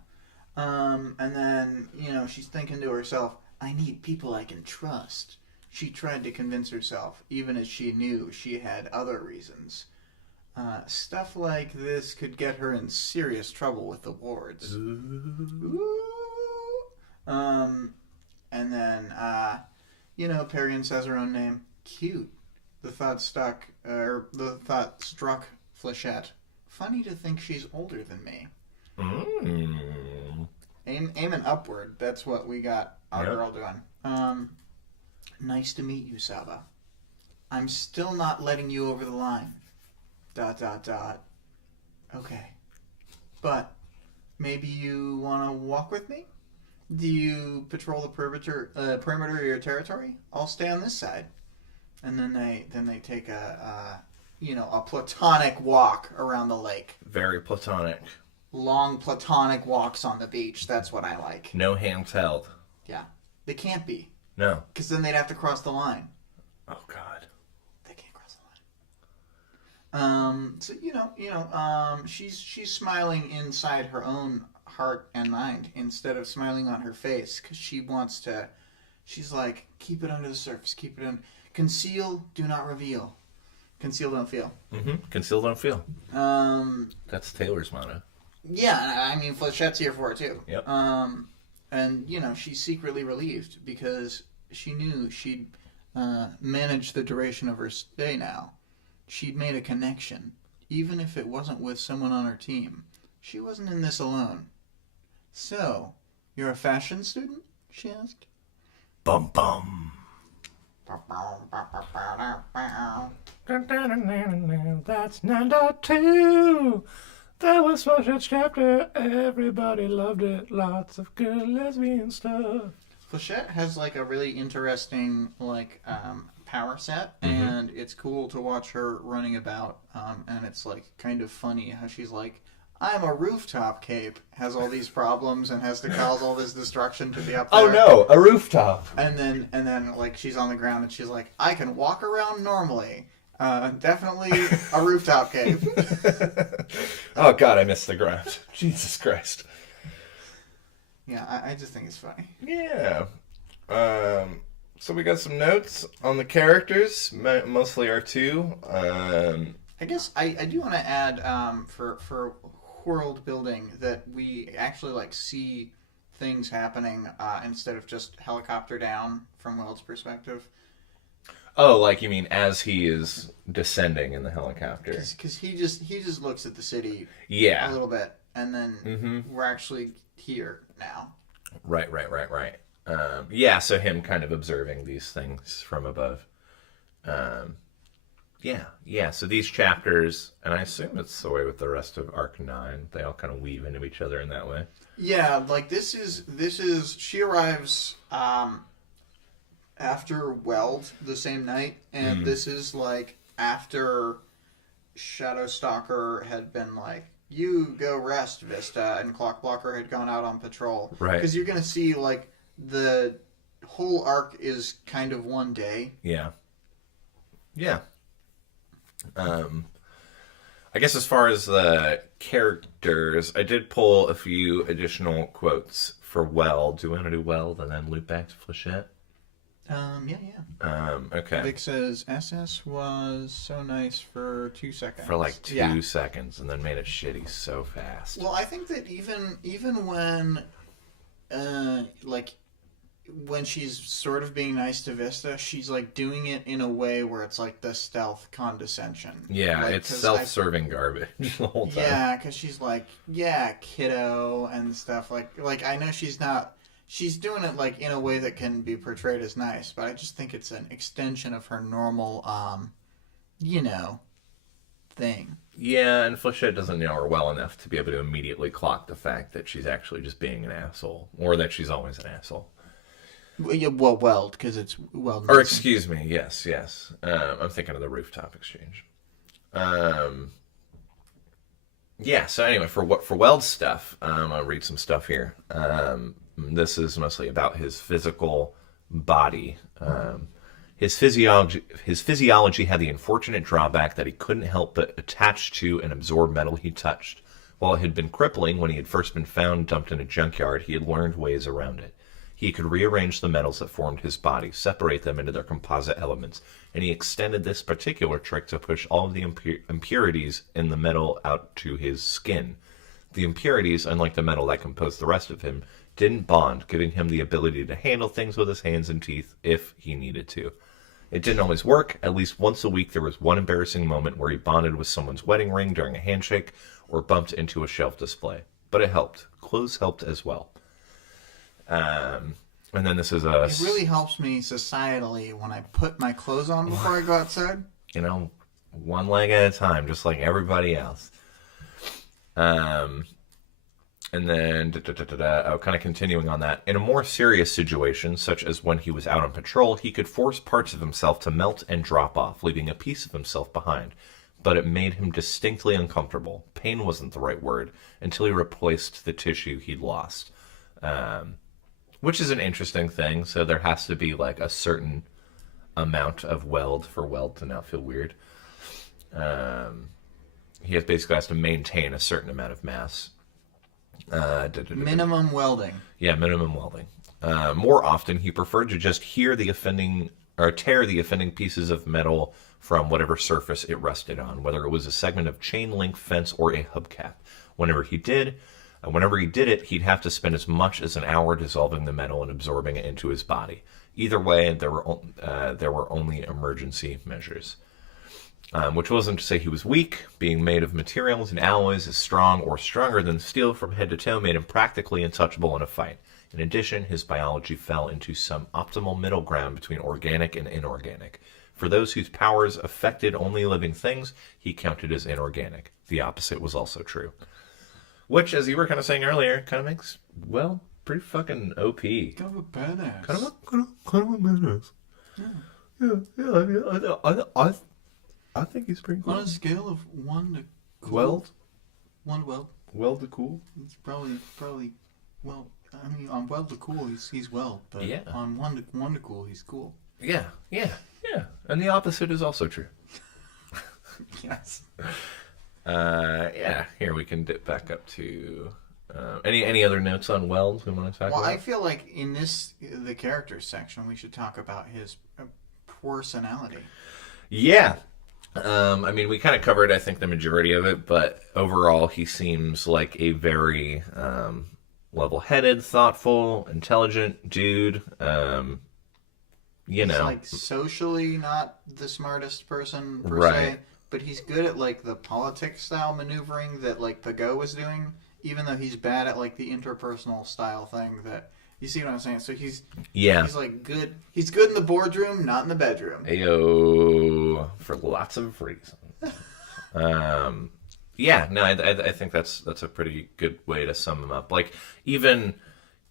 And then, she's thinking to herself, I need people I can trust. She tried to convince herself, even as she knew she had other reasons. Stuff like this could get her in serious trouble with the wards. Ooh. And then, Perian says her own name. Cute. The thought struck Flechette. Funny to think she's older than me. Aiming upward. That's what we got our girl doing. Nice to meet you, Saba. I'm still not letting you over the line. ... Okay. But maybe you want to walk with me? Do you patrol the perimeter of your territory? I'll stay on this side. And then they take a platonic walk around the lake. Very platonic. Long platonic walks on the beach. That's what I like. No hands held. Yeah. They can't be. No. Because then they'd have to cross the line. Oh, God. They can't cross the line. So, she's smiling inside her own heart and mind instead of smiling on her face because she's like, keep it under the surface. Keep it under. Conceal, do not reveal. Conceal, don't feel. Mm-hmm. Conceal, don't feel. That's Taylor's motto. Yeah, I mean, Flechette's here for it, too. Yep. And, she's secretly relieved because she knew she'd managed the duration of her stay now. She'd made a connection, even if it wasn't with someone on her team. She wasn't in this alone. So, you're a fashion student? She asked. Bum bum. That's 9.2. That was Flechette's chapter. Everybody loved it. Lots of good lesbian stuff. Flechette has like a really interesting power set, and it's cool to watch her running about. And it's like kind of funny how she's like, I'm a rooftop cape, has all these problems and has to cause all this destruction to be up there. Oh no, a rooftop. And then like she's on the ground and she's like, I can walk around normally. Definitely a rooftop cape. Oh God, I missed the ground. Jesus Christ. Yeah, I just think it's funny. Yeah. So we got some notes on the characters, mostly our two. I guess I do want to add for world building that we actually see things happening instead of just helicopter down from Wild's perspective. Oh, like you mean as he is descending in the helicopter? Because he just looks at the city a little bit, and then we're actually here now. Right. Yeah, so him kind of observing these things from above. Yeah. So these chapters, and I assume it's the way with the rest of Arc 9, they all kind of weave into each other in that way. Yeah, this is she arrives after Weld the same night, and this is after Shadowstalker had been like, you go rest, Vista, and Clockblocker had gone out on patrol. Right. Because you're going to see, like, the whole arc is kind of one day. Yeah. Yeah. I guess as far as the characters, I did pull a few additional quotes for Weld. Do you want to do Weld and then loop back to Flechette? Yeah. Okay. Vic says, SS was so nice for 2 seconds. For like 2 seconds, and then made it shitty so fast. Well, I think that even when, like, when she's sort of being nice to Vista, she's like doing it in a way where it's like the stealth condescension. Yeah, like, it's self-serving garbage the whole time. Yeah, because she's like, yeah, kiddo, and stuff. Like I know she's not. She's doing it like in a way that can be portrayed as nice, but I just think it's an extension of her normal, thing. Yeah, and Flechette doesn't know her well enough to be able to immediately clock the fact that she's actually just being an asshole, or that she's always an asshole. Yeah, well, Weld, because it's Weld. Or excuse me, yes. I'm thinking of the rooftop exchange. Yeah. So anyway, for Weld's stuff, I'll read some stuff here. This is mostly about his physical body. His physiology had the unfortunate drawback that he couldn't help but attach to and absorb metal he touched. While it had been crippling when he had first been found dumped in a junkyard, he had learned ways around it. He could rearrange the metals that formed his body, separate them into their composite elements, and he extended this particular trick to push all of the impurities in the metal out to his skin. The impurities, unlike the metal that composed the rest of him, didn't bond, giving him the ability to handle things with his hands and teeth if he needed to. It didn't always work. At least once a week there was one embarrassing moment where he bonded with someone's wedding ring during a handshake or bumped into a shelf display. But it helped. Clothes helped as well. And then this is a... It really helps me societally when I put my clothes on before I go outside. One leg at a time, just like everybody else. And then, kind of continuing on that, in a more serious situation, such as when he was out on patrol, he could force parts of himself to melt and drop off, leaving a piece of himself behind. But it made him distinctly uncomfortable. Pain wasn't the right word, until he replaced the tissue he'd lost. Which is an interesting thing. So there has to be like a certain amount of weld for Weld to not feel weird. He basically has to maintain a certain amount of mass. Minimum welding. Yeah, minimum welding. More often, he preferred to just tear the offending pieces of metal from whatever surface it rested on, whether it was a segment of chain link fence or a hubcap. Whenever he did it, he'd have to spend as much as an hour dissolving the metal and absorbing it into his body. Either way, there were only emergency measures. Which wasn't to say he was weak. Being made of materials and alloys as strong or stronger than steel from head to toe made him practically untouchable in a fight. In addition, his biology fell into some optimal middle ground between organic and inorganic. For those whose powers affected only living things, he counted as inorganic. The opposite was also true. Which, as you were kind of saying earlier, kind of makes, well, pretty fucking OP. Kind of a badass. Kind of a badass. Yeah. I think he's pretty cool. On a scale of 1 to cool. Weld? 1 to weld. Weld to cool? It's probably, well, I mean, on weld to cool, he's weld. But yeah. On 1 to cool, he's cool. Yeah. And the opposite is also true. Yes. Yeah, here we can dip back up to... any other notes on Weld we want to talk about? Well, I feel like in the characters section, we should talk about his personality. Yeah. I mean, we kind of covered, I think, the majority of it, but overall, he seems like a very level-headed, thoughtful, intelligent dude. He's like socially not the smartest person per se, but he's good at like the politics style maneuvering that like Pagot was doing, even though he's bad at like the interpersonal style thing that. You see what I'm saying? So he's like good. He's good in the boardroom, not in the bedroom. Ayo, for lots of reasons. Yeah, no, I think that's a pretty good way to sum him up. Like even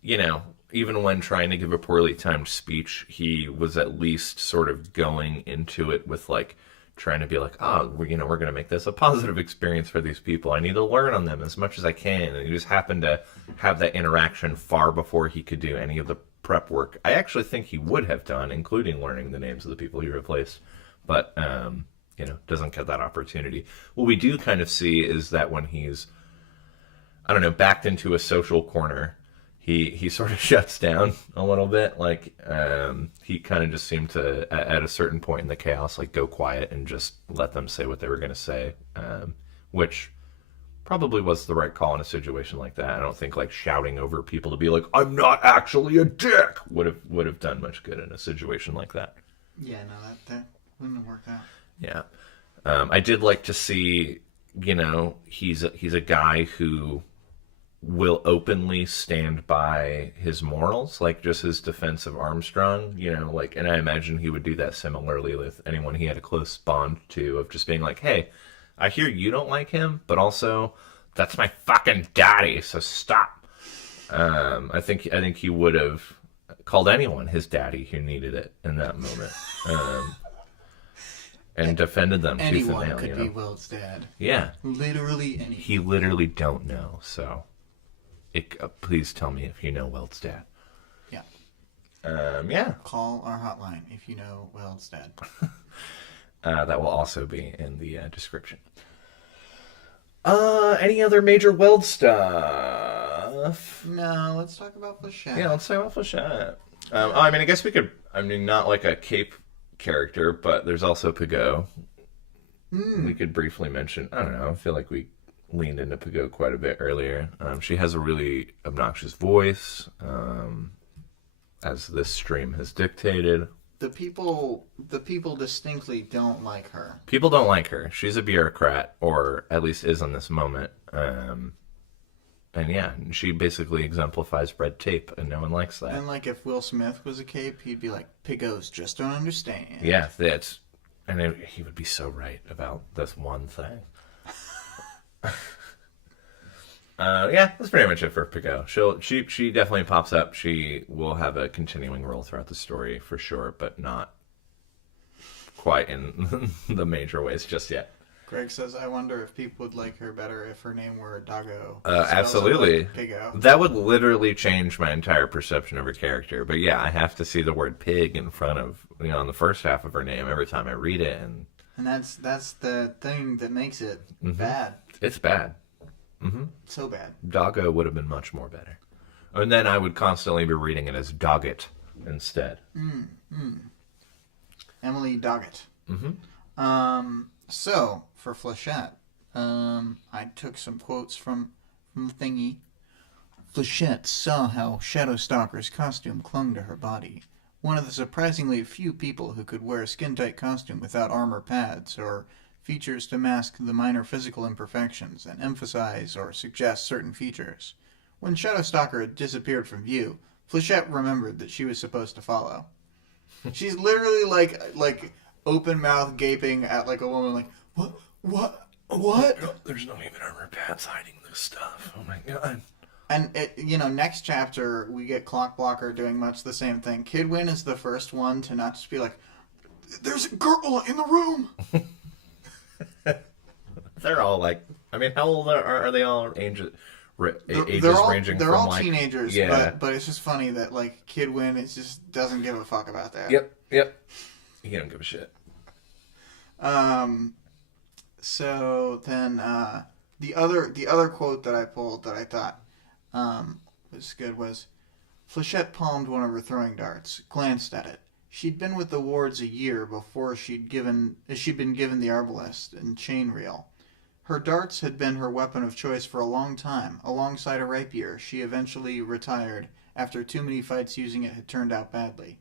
when trying to give a poorly timed speech, he was at least sort of going into it with like trying to be like, oh, we're going to make this a positive experience for these people. I need to learn on them as much as I can. And he just happened to have that interaction far before he could do any of the prep work I actually think he would have done, including learning the names of the people he replaced. But, doesn't get that opportunity. What we do kind of see is that when he's, I don't know, backed into a social corner, he sort of shuts down a little bit. Like, he kind of just seemed to, at a certain point in the chaos, like, go quiet and just let them say what they were going to say, which probably was the right call in a situation like that. I don't think, like, shouting over people to be like, I'm not actually a dick, would have done much good in a situation like that. Yeah, no, that wouldn't have worked out. Yeah. I did like to see, he's a guy who will openly stand by his morals, like just his defense of Armstrong, and I imagine he would do that similarly with anyone he had a close bond to, of just being like, hey, I hear you don't like him, but also that's my fucking daddy, so stop. I think he would have called anyone his daddy who needed it in that moment. And defended them tooth and nail. Anyone could be Wilt's dad. Yeah. Literally anyone. He literally don't know, so please tell me if you know Wilt's dad. Yeah. Yeah. Call our hotline if you know Wilt's dad. That will also be in the description. Any other major Weld stuff? No, let's talk about Flechette. Yeah, let's talk about Flechette. I guess we could, not like a cape character, but there's also Pigot. We could briefly mention, I don't know, I feel like we leaned into Pigot quite a bit earlier. She has a really obnoxious voice, as this stream has dictated. The people distinctly don't like her. People don't like her. She's a bureaucrat, or at least is in this moment. And yeah, she basically exemplifies red tape, and no one likes that. And like if Will Smith was a cape, he'd be like, Pigots just don't understand. Yeah, he would be so right about this one thing. Yeah, that's pretty much it for Pigot. She definitely pops up. She will have a continuing role throughout the story for sure, but not quite in the major ways just yet. Greg says, I wonder if people would like her better if her name were Doggo. Absolutely. Like Pigo. That would literally change my entire perception of her character. But yeah, I have to see the word pig in front of, on the first half of her name every time I read it. And that's the thing that makes it bad. It's bad. So bad. Doggo would have been much more better. And then I would constantly be reading it as Doggett instead. Emily Doggett. So, for Flechette, I took some quotes from the thingy. Flechette saw how Shadowstalker's costume clung to her body. One of the surprisingly few people who could wear a skin-tight costume without armor pads or features to mask the minor physical imperfections and emphasize or suggest certain features. When Shadowstalker had disappeared from view, Flechette remembered that she was supposed to follow. She's literally like open mouth gaping at like a woman like, what? No, there's not even armor pads hiding this stuff. Oh my god. And next chapter we get Clockblocker doing much the same thing. Kidwin is the first one to not just be like, there's a girl in the room. They're all like, how old are they all? Ages ranging they're from all like teenagers, yeah. but it's just funny that like Kidwin just doesn't give a fuck about that. Yep. He don't give a shit. So then the other quote that I pulled that I thought was good was, Flechette palmed one of her throwing darts, glanced at it. She'd been with the wards a year before she'd been given the arbalest and chain reel. Her darts had been her weapon of choice for a long time. Alongside a rapier, she eventually retired after too many fights using it had turned out badly.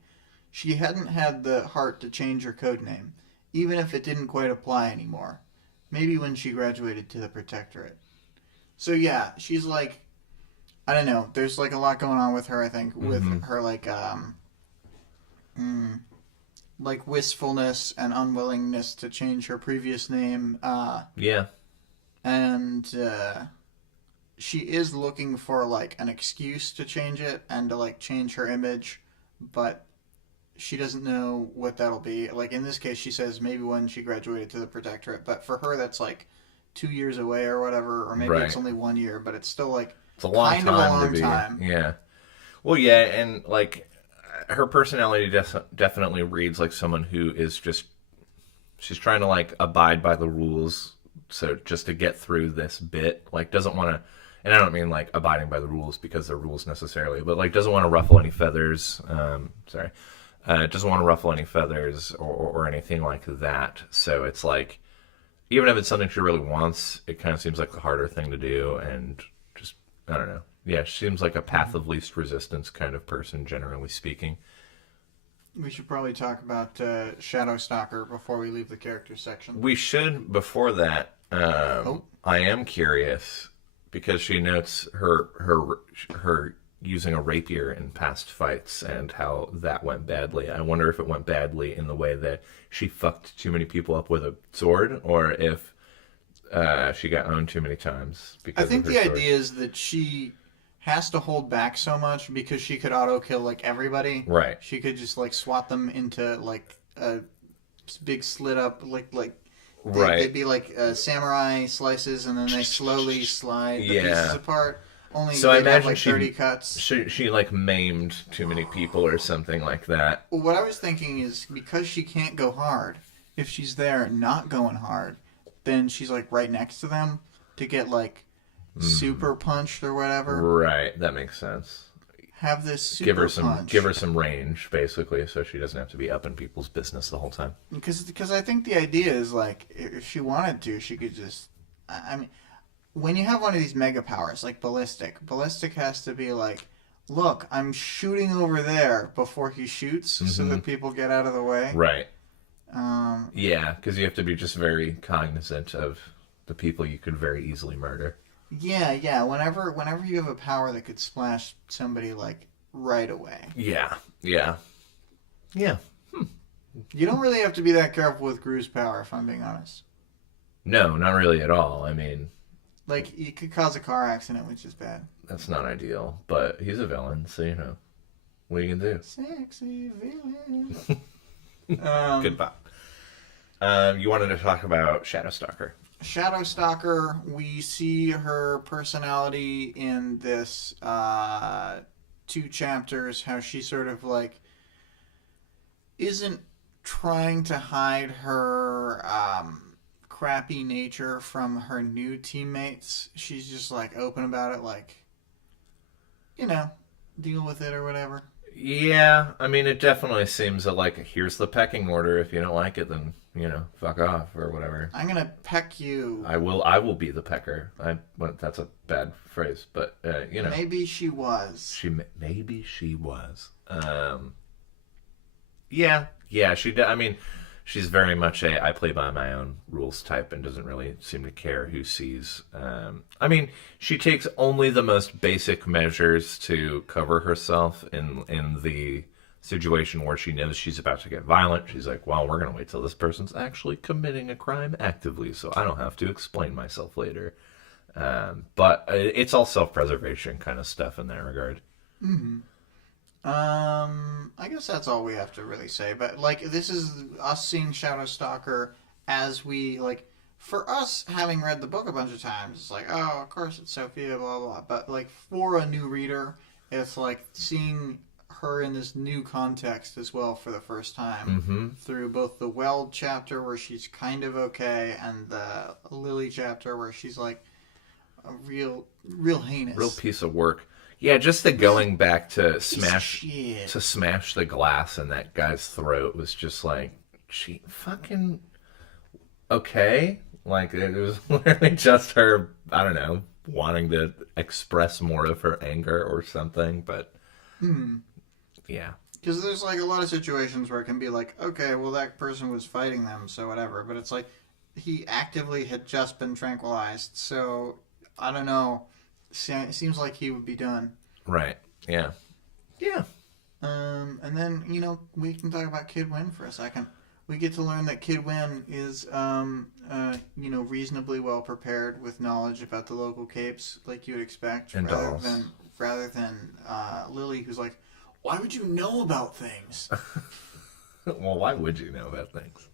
She hadn't had the heart to change her codename, even if it didn't quite apply anymore. Maybe when she graduated to the Protectorate. So yeah, she's like, I don't know, there's like a lot going on with her, I think, with her like wistfulness and unwillingness to change her previous name. Yeah. And she is looking for like an excuse to change it and to like change her image, but she doesn't know what that'll be. Like, in this case, she says maybe when she graduated to the Protectorate, but for her, that's like 2 years away or whatever, or maybe it's only 1 year, but it's still like it's a long kind time of a long to be. time. Yeah. Well, yeah, and like her personality definitely reads like someone who is just she's trying to like abide by the rules, so just to get through this bit, like doesn't want to. And I don't mean like abiding by the rules because they're rules necessarily, but like doesn't want to ruffle any feathers. Doesn't want to ruffle any feathers or anything like that. So it's like, even if it's something she really wants, it kind of seems like the harder thing to do. And just, I don't know. Yeah, she seems like a path of least resistance kind of person, generally speaking. We should probably talk about Shadow Stalker before we leave the characters section. We should, before that, I am curious, because she notes her using a rapier in past fights and how that went badly. I wonder if it went badly in the way that she fucked too many people up with a sword, or if she got owned too many times. I think the idea is that she has to hold back so much because she could auto kill like everybody. Right. She could just like swat them into like a big slit up they'd be like samurai slices, and then they slowly slide the pieces apart. Only so I imagine have like 30 cuts. She like maimed too many people or something like that. Well, what I was thinking is, because she can't go hard, if she's there not going hard, then she's like right next to them to get like super punched or whatever. Right, that makes sense. Have this super punch. Give her some range, basically, so she doesn't have to be up in people's business the whole time. Because I think the idea is, like, if she wanted to, she could just... I mean, when you have one of these mega powers, like Ballistic has to be like, look, I'm shooting over there before he shoots, so that people get out of the way. Right. Yeah, because you have to be just very cognizant of the people you could very easily murder. Yeah. Whenever you have a power that could splash somebody like right away. Yeah. You don't really have to be that careful with Gru's power, if I'm being honest. No, not really at all. I mean, like, you could cause a car accident, which is bad. That's not ideal, but he's a villain, so you know, what are you gonna do? Sexy villain. Goodbye. You wanted to talk about Shadow Stalker. Shadow Stalker, we see her personality in this 2 chapters, how she sort of like isn't trying to hide her crappy nature from her new teammates. She's just like open about it, like, you know, deal with it or whatever. Yeah, I mean, it definitely seems that, like, here's the pecking order. If you don't like it, then, you know, fuck off or whatever. I'm gonna peck you. I will be the pecker. Well, that's a bad phrase, but, you know. Maybe she was. Maybe she was. Yeah, I mean, she's very much I play by my own rules type and doesn't really seem to care who sees. I mean, she takes only the most basic measures to cover herself in the situation where she knows she's about to get violent. She's like, well, we're going to wait till this person's actually committing a crime actively so I don't have to explain myself later. But it's all self-preservation kind of stuff in that regard. Mm-hmm. I guess that's all we have to really say. But, like, this is us seeing Shadow Stalker as we, like, for us having read the book a bunch of times, it's like, oh, of course it's Sophia, blah, blah. But, like, for a new reader, it's like seeing her in this new context as well for the first time through both the Weld chapter where she's kind of okay and the Lily chapter where she's, like, a real heinous. Real piece of work. Yeah, just the going back to smash the glass in that guy's throat was just like, she fucking okay. Like, it was literally just her, I don't know, wanting to express more of her anger or something. But yeah, because there's like a lot of situations where it can be like, okay, well, that person was fighting them, so whatever. But it's like he actively had just been tranquilized, so I don't know. It seems like he would be done. Right. Yeah. And then, you know, we can talk about Kid Win for a second. We get to learn that Kid Win is, you know, reasonably well prepared with knowledge about the local capes, like you would expect, and rather than Lily, who's like, why would you know about things? Well, why would you know about things?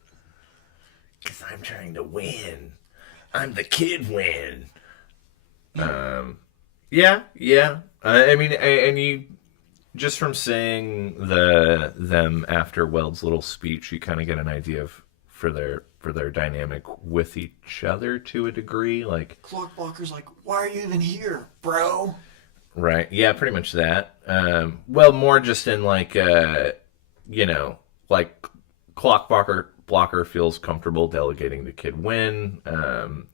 Because I'm trying to win. I'm the kid win. Yeah. I mean, and you just from saying them after Weld's little speech, you kind of get an idea of for their dynamic with each other to a degree. Like Clockblocker's like, why are you even here, bro? Right. Yeah, pretty much that. Well, more just in like, like Blocker feels comfortable delegating to Kid Win, and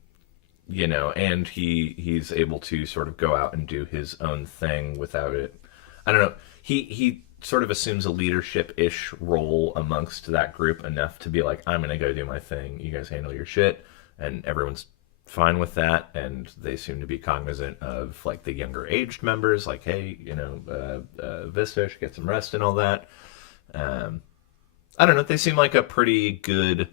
he's able to sort of go out and do his own thing without it. I don't know. He sort of assumes a leadership-ish role amongst that group enough to be like, I'm going to go do my thing. You guys handle your shit. And everyone's fine with that, and they seem to be cognizant of like the younger aged members, like, hey, Vista should get some rest and all that. I don't know, they seem like a pretty good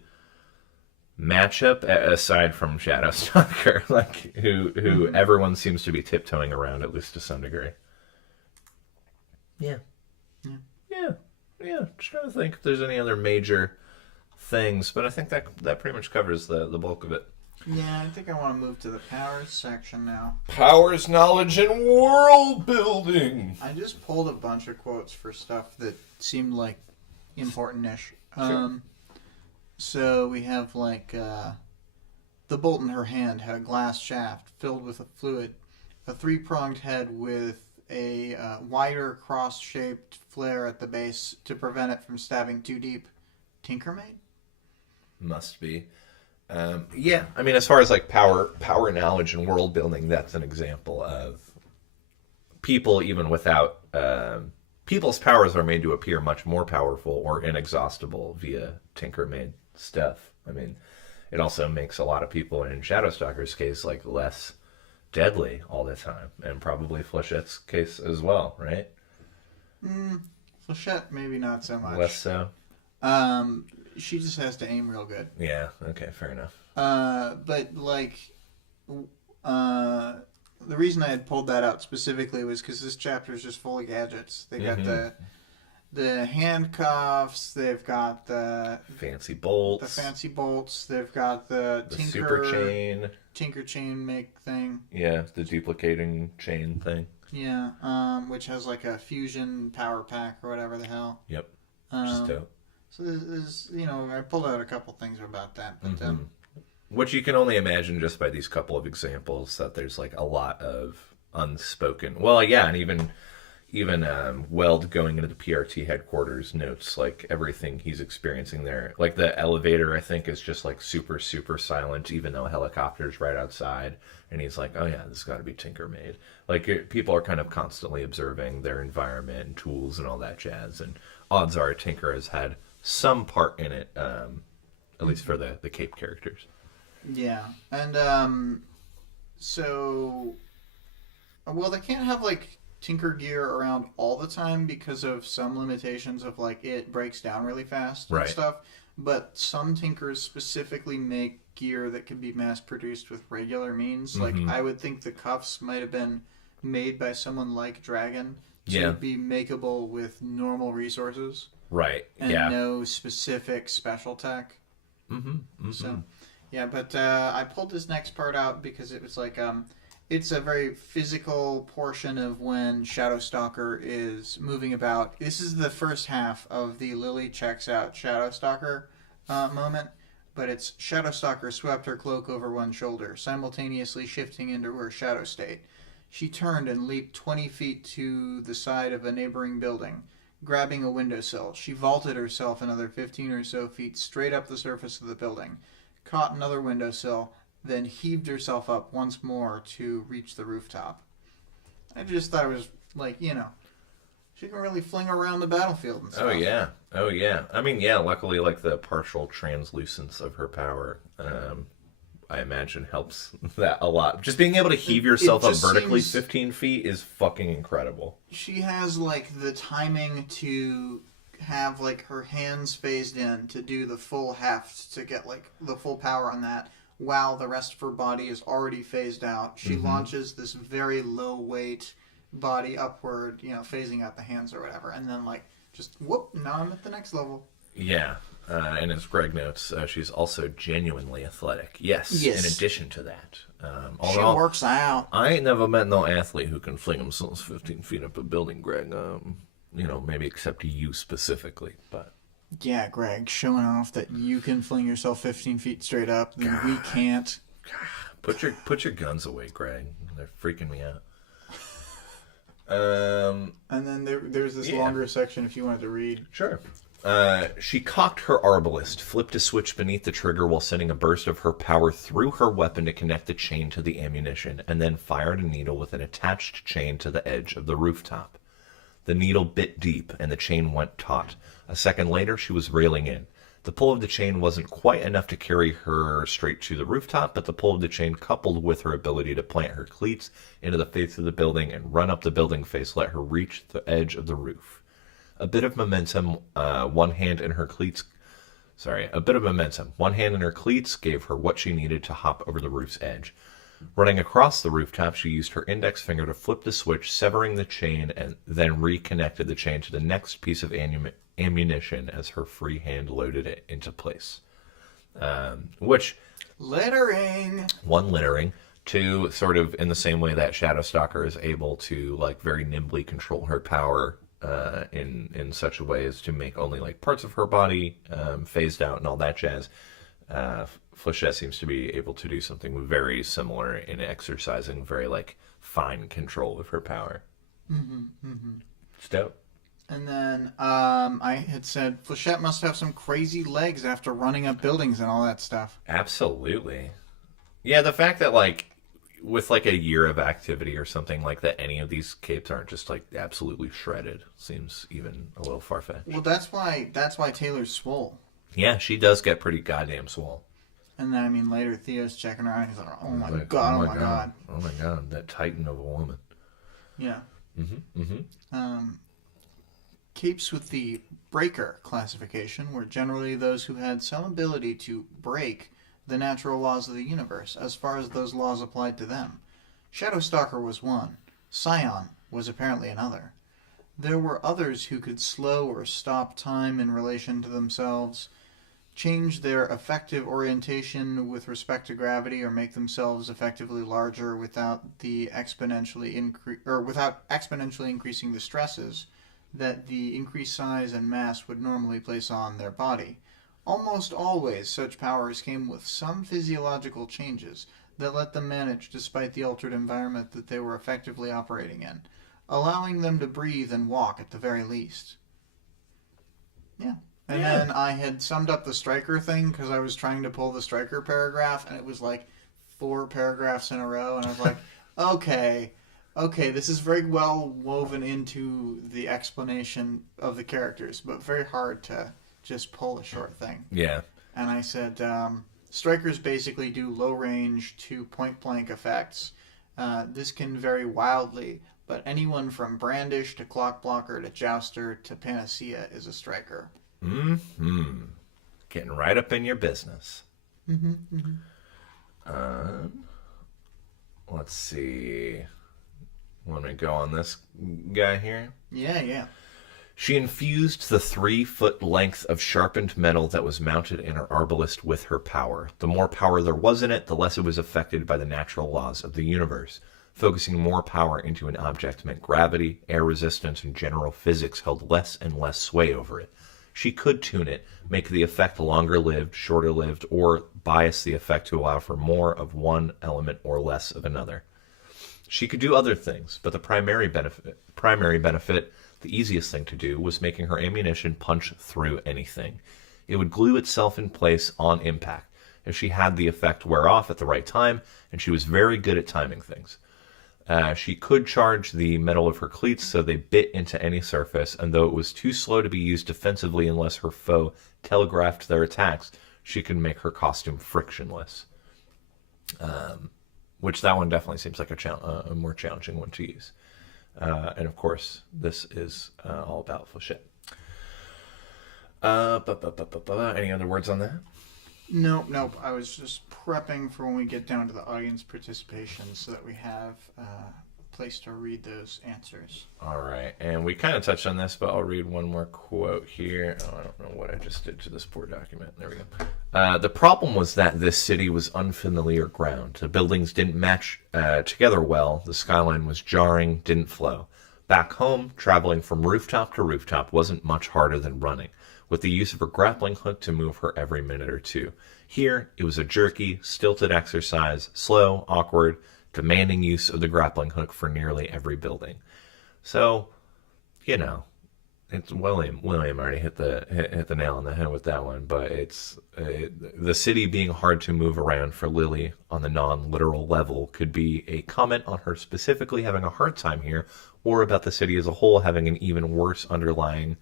matchup aside from Shadowstalker, like who everyone seems to be tiptoeing around, at least to some degree. Yeah. Just trying to think if there's any other major things, but I think that pretty much covers the bulk of it. Yeah, I think I want to move to the powers section now. Powers, knowledge, and world building. I just pulled a bunch of quotes for stuff that seemed like important-ish. Sure. So we have like, the bolt in her hand had a glass shaft filled with a fluid, a three-pronged head with a wider cross-shaped flare at the base to prevent it from stabbing too deep. Tinkermaid? Must be. Yeah, I mean, as far as like power knowledge and world building, that's an example of people, even without people's powers are made to appear much more powerful or inexhaustible via Tinkermaid stuff. I mean, it also makes a lot of people, in Shadowstalker's case, like less deadly all the time, and probably Flechette's case as well, right? Flechette, maybe not so much. Less so. She just has to aim real good. Yeah. Okay. Fair enough. But like, the reason I had pulled that out specifically was because this chapter is just full of gadgets. They got the handcuffs. They've got the fancy bolts. They've got the super chain. Tinker chain make thing. Yeah, the duplicating chain thing. Yeah. Which has like a fusion power pack or whatever the hell. Yep. Just dope. So there's, I pulled out a couple things about that, but which you can only imagine just by these couple of examples, that there's like a lot of unspoken. Well, yeah, and even Weld going into the PRT headquarters notes like everything he's experiencing there. Like the elevator, I think, is just like super, super silent, even though a helicopter's right outside. And he's like, oh yeah, this has got to be Tinkermaid. Like people are kind of constantly observing their environment and tools and all that jazz. And odds are Tinker has had some part in it, at least for the Cape characters. Yeah, and so, well, they can't have like Tinker gear around all the time because of some limitations of like it breaks down really fast and stuff. But some Tinkers specifically make gear that can be mass produced with regular means. Like I would think the cuffs might have been made by someone like Dragon to be makeable with normal resources. Right. And no specific special tech. So, yeah, but I pulled this next part out because it was like, it's a very physical portion of when Shadowstalker is moving about. This is the first half of the Lily checks out Shadowstalker moment, but it's Shadowstalker swept her cloak over one shoulder, simultaneously shifting into her shadow state. She turned and leaped 20 feet to the side of a neighboring building. Grabbing a windowsill, she vaulted herself another 15 or so feet straight up the surface of the building, caught another windowsill, then heaved herself up once more to reach the rooftop. I just thought it was like, she can really fling around the battlefield and stuff. Oh yeah. I mean, yeah, luckily like the partial translucence of her power, I imagine helps that a lot. Just being able to heave yourself up vertically 15 feet is fucking incredible. She has like the timing to have like her hands phased in to do the full heft to get like the full power on that, while the rest of her body is already phased out. She launches this very low weight body upward, phasing out the hands or whatever, and then like just whoop, now I'm at the next level. Yeah. And as Greg notes, she's also genuinely athletic. Yes. In addition to that. She works out. I ain't never met no athlete who can fling themselves 15 feet up a building, Greg. Maybe except you specifically, but... Yeah, Greg, showing off that you can fling yourself 15 feet straight up, then we can't. Put your guns away, Greg. They're freaking me out. And then there's this longer section if you wanted to read. Sure. She cocked her arbalist, flipped a switch beneath the trigger while sending a burst of her power through her weapon to connect the chain to the ammunition, and then fired a needle with an attached chain to the edge of the rooftop. The needle bit deep, and the chain went taut. A second later, she was railing in. The pull of the chain wasn't quite enough to carry her straight to the rooftop, but the pull of the chain, coupled with her ability to plant her cleats into the face of the building and run up the building face, let her reach the edge of the roof. A bit of momentum, one hand in her cleats gave her what she needed to hop over the roof's edge. Running across the rooftop, she used her index finger to flip the switch, severing the chain, and then reconnected the chain to the next piece of ammunition as her free hand loaded it into place. Littering! One, littering. Two, sort of in the same way that Shadowstalker is able to, like, very nimbly control her power in such a way as to make only, like, parts of her body phased out and all that jazz. Flechette seems to be able to do something very similar in exercising very, like, fine control of her power. It's dope. And then I had said Flechette must have some crazy legs after running up buildings and all that stuff. Absolutely. Yeah, the fact that, like, with, like, a year of activity or something like that, any of these capes aren't just, like, absolutely shredded seems even a little far-fetched. Well, that's why Taylor's swole. Yeah, she does get pretty goddamn swole. And then, I mean, later Theo's checking her out. He's like, oh my god. Oh my god, that titan of a woman. Yeah. Capes with the breaker classification were generally those who had some ability to break the natural laws of the universe, as far as those laws applied to them. Shadowstalker was one. Scion was apparently another. There were others who could slow or stop time in relation to themselves, change their effective orientation with respect to gravity, or make themselves effectively larger without exponentially increasing the stresses that the increased size and mass would normally place on their body. Almost always such powers came with some physiological changes that let them manage despite the altered environment that they were effectively operating in, allowing them to breathe and walk at the very least. Yeah. And then I had summed up the striker thing because I was trying to pull the striker paragraph, and it was like 4 paragraphs in a row, and I was like, okay, this is very well woven into the explanation of the characters, but very hard to just pull a short thing. Yeah. And I said, strikers basically do low-range to point-blank effects. This can vary wildly, but anyone from brandish to clock blocker to jouster to panacea is a striker. Getting right up in your business. Let's see. Want to go on this guy here? Yeah. She infused the 3-foot length of sharpened metal that was mounted in her arbalist with her power. The more power there was in it, the less it was affected by the natural laws of the universe. Focusing more power into an object meant gravity, air resistance, and general physics held less and less sway over it. She could tune it, make the effect longer-lived, shorter-lived, or bias the effect to allow for more of one element or less of another. She could do other things, but the primary benefit, the easiest thing to do, was making her ammunition punch through anything. It would glue itself in place on impact if she had the effect wear off at the right time, and she was very good at timing things. She could charge the metal of her cleats so they bit into any surface, and though it was too slow to be used defensively unless her foe telegraphed their attacks, she could make her costume frictionless. Which that one definitely seems like a more challenging one to use. And of course, this is all about Flechette. Any other words on that? Nope. I was just prepping for when we get down to the audience participation so that we have place to read those answers. All right, and we kind of touched on this, but I'll read one more quote here. Oh, I don't know what I just did to this poor document. There we go. The problem was that this city was unfamiliar ground. The buildings didn't match together well. The skyline was jarring, didn't flow. Back home, traveling from rooftop to rooftop wasn't much harder than running, with the use of a grappling hook to move her every minute or two. Here, it was a jerky, stilted exercise, slow, awkward, demanding use of the grappling hook for nearly every building. So, you know, it's William already hit the nail on the head with that one, but it's the city being hard to move around for Lily on the non-literal level could be a comment on her specifically having a hard time here, or about the city as a whole having an even worse underlying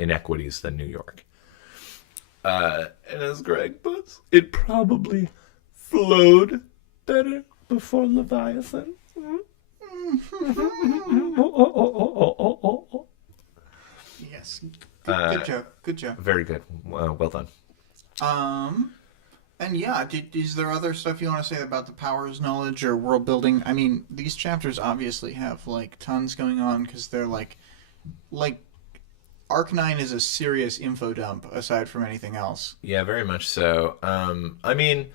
inequities than New York. And as Greg puts, it probably flowed better before Leviathan. Yes. Good joke. Good joke. Very good. Well done. And yeah, is there other stuff you want to say about the powers knowledge or world building? I mean, these chapters obviously have like tons going on because they're like Arc 9 is a serious info dump aside from anything else. Yeah, very much so. I mean,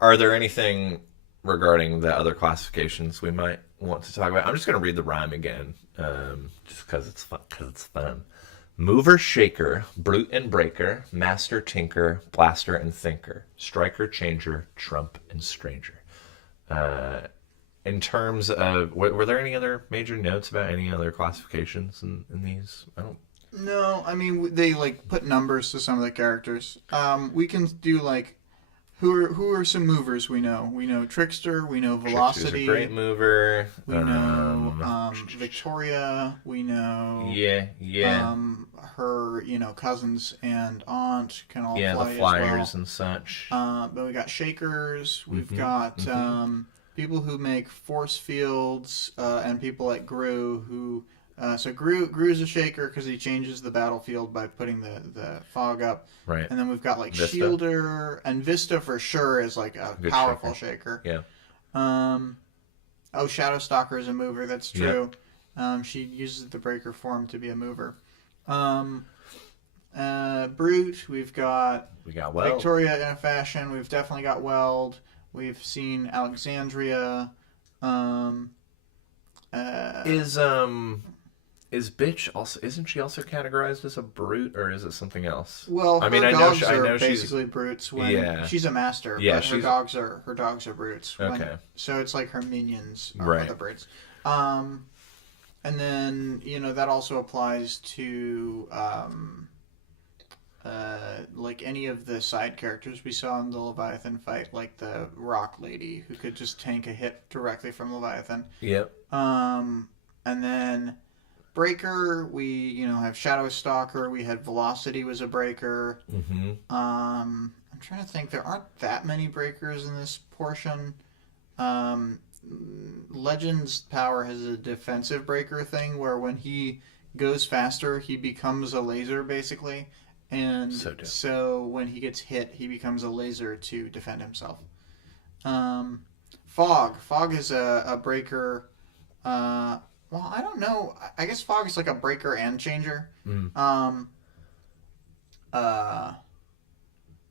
are there anything regarding the other classifications we might want to talk about? I'm just going to read the rhyme again, just because it's fun. Mover, shaker, brute and breaker, master, tinker, blaster and thinker, striker, changer, trump and stranger. In terms of, were there any other major notes about any other classifications in these? I don't. No, I mean they like put numbers to some of the characters. We can do like who are some movers we know? We know Trickster, we know Velocity. Trickster's a great mover. We know Victoria, we know her, cousins and aunt can all fly the flyers as well. and such. But we got Shakers, we've got people who make force fields, and people like Gru who so Gru's a shaker because he changes the battlefield by putting the fog up. Right. And then we've got like Vista. Shielder, and Vista for sure is like a Good powerful shaker. Yeah. Shadowstalker is a mover. That's true. Yep. She uses the breaker form to be a mover. Brute. We got Weld. Victoria in a fashion. We've definitely got Weld. We've seen Alexandria. Is Bitch also? Isn't she also categorized as a brute, or is it something else? Well, I dogs I know are basically brutes. When she's a master, but her dogs are brutes. Okay. So it's like her minions are right. the brutes. And then that also applies to like any of the side characters we saw in the Leviathan fight, like the Rock Lady who could just tank a hit directly from Leviathan. Yep. And then Breaker, we have Shadowstalker. We had Velocity was a breaker. Mm-hmm. I'm trying to think. There aren't that many breakers in this portion. Legend's power has a defensive breaker thing where when he goes faster, he becomes a laser basically, and so when he gets hit, he becomes a laser to defend himself. Fog is a breaker. Well, I don't know. I guess Fog is like a breaker and changer. Mm. Let's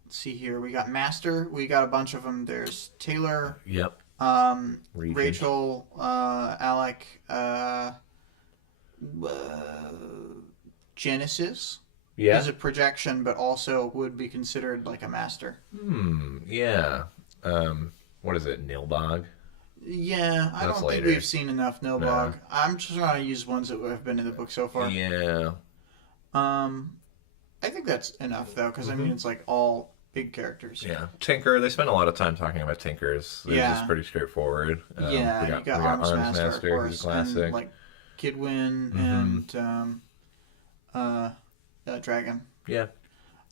see here. We got Master. We got a bunch of them. There's Taylor. Yep. Rachel. Alec. Genesis. Yeah. Is a projection, but also would be considered like a master. Yeah. What is it? Nilbog? Yeah, I don't think we've seen enough Nilbog. No. I'm just trying to use ones that have been in the book so far. Yeah. I think that's enough, though, because, I mean, it's like all big characters. Yeah. Tinker, they spend a lot of time talking about Tinkers. This is pretty straightforward. You got Arms Master, of course, classic. And, like, Kidwin and Dragon. Yeah.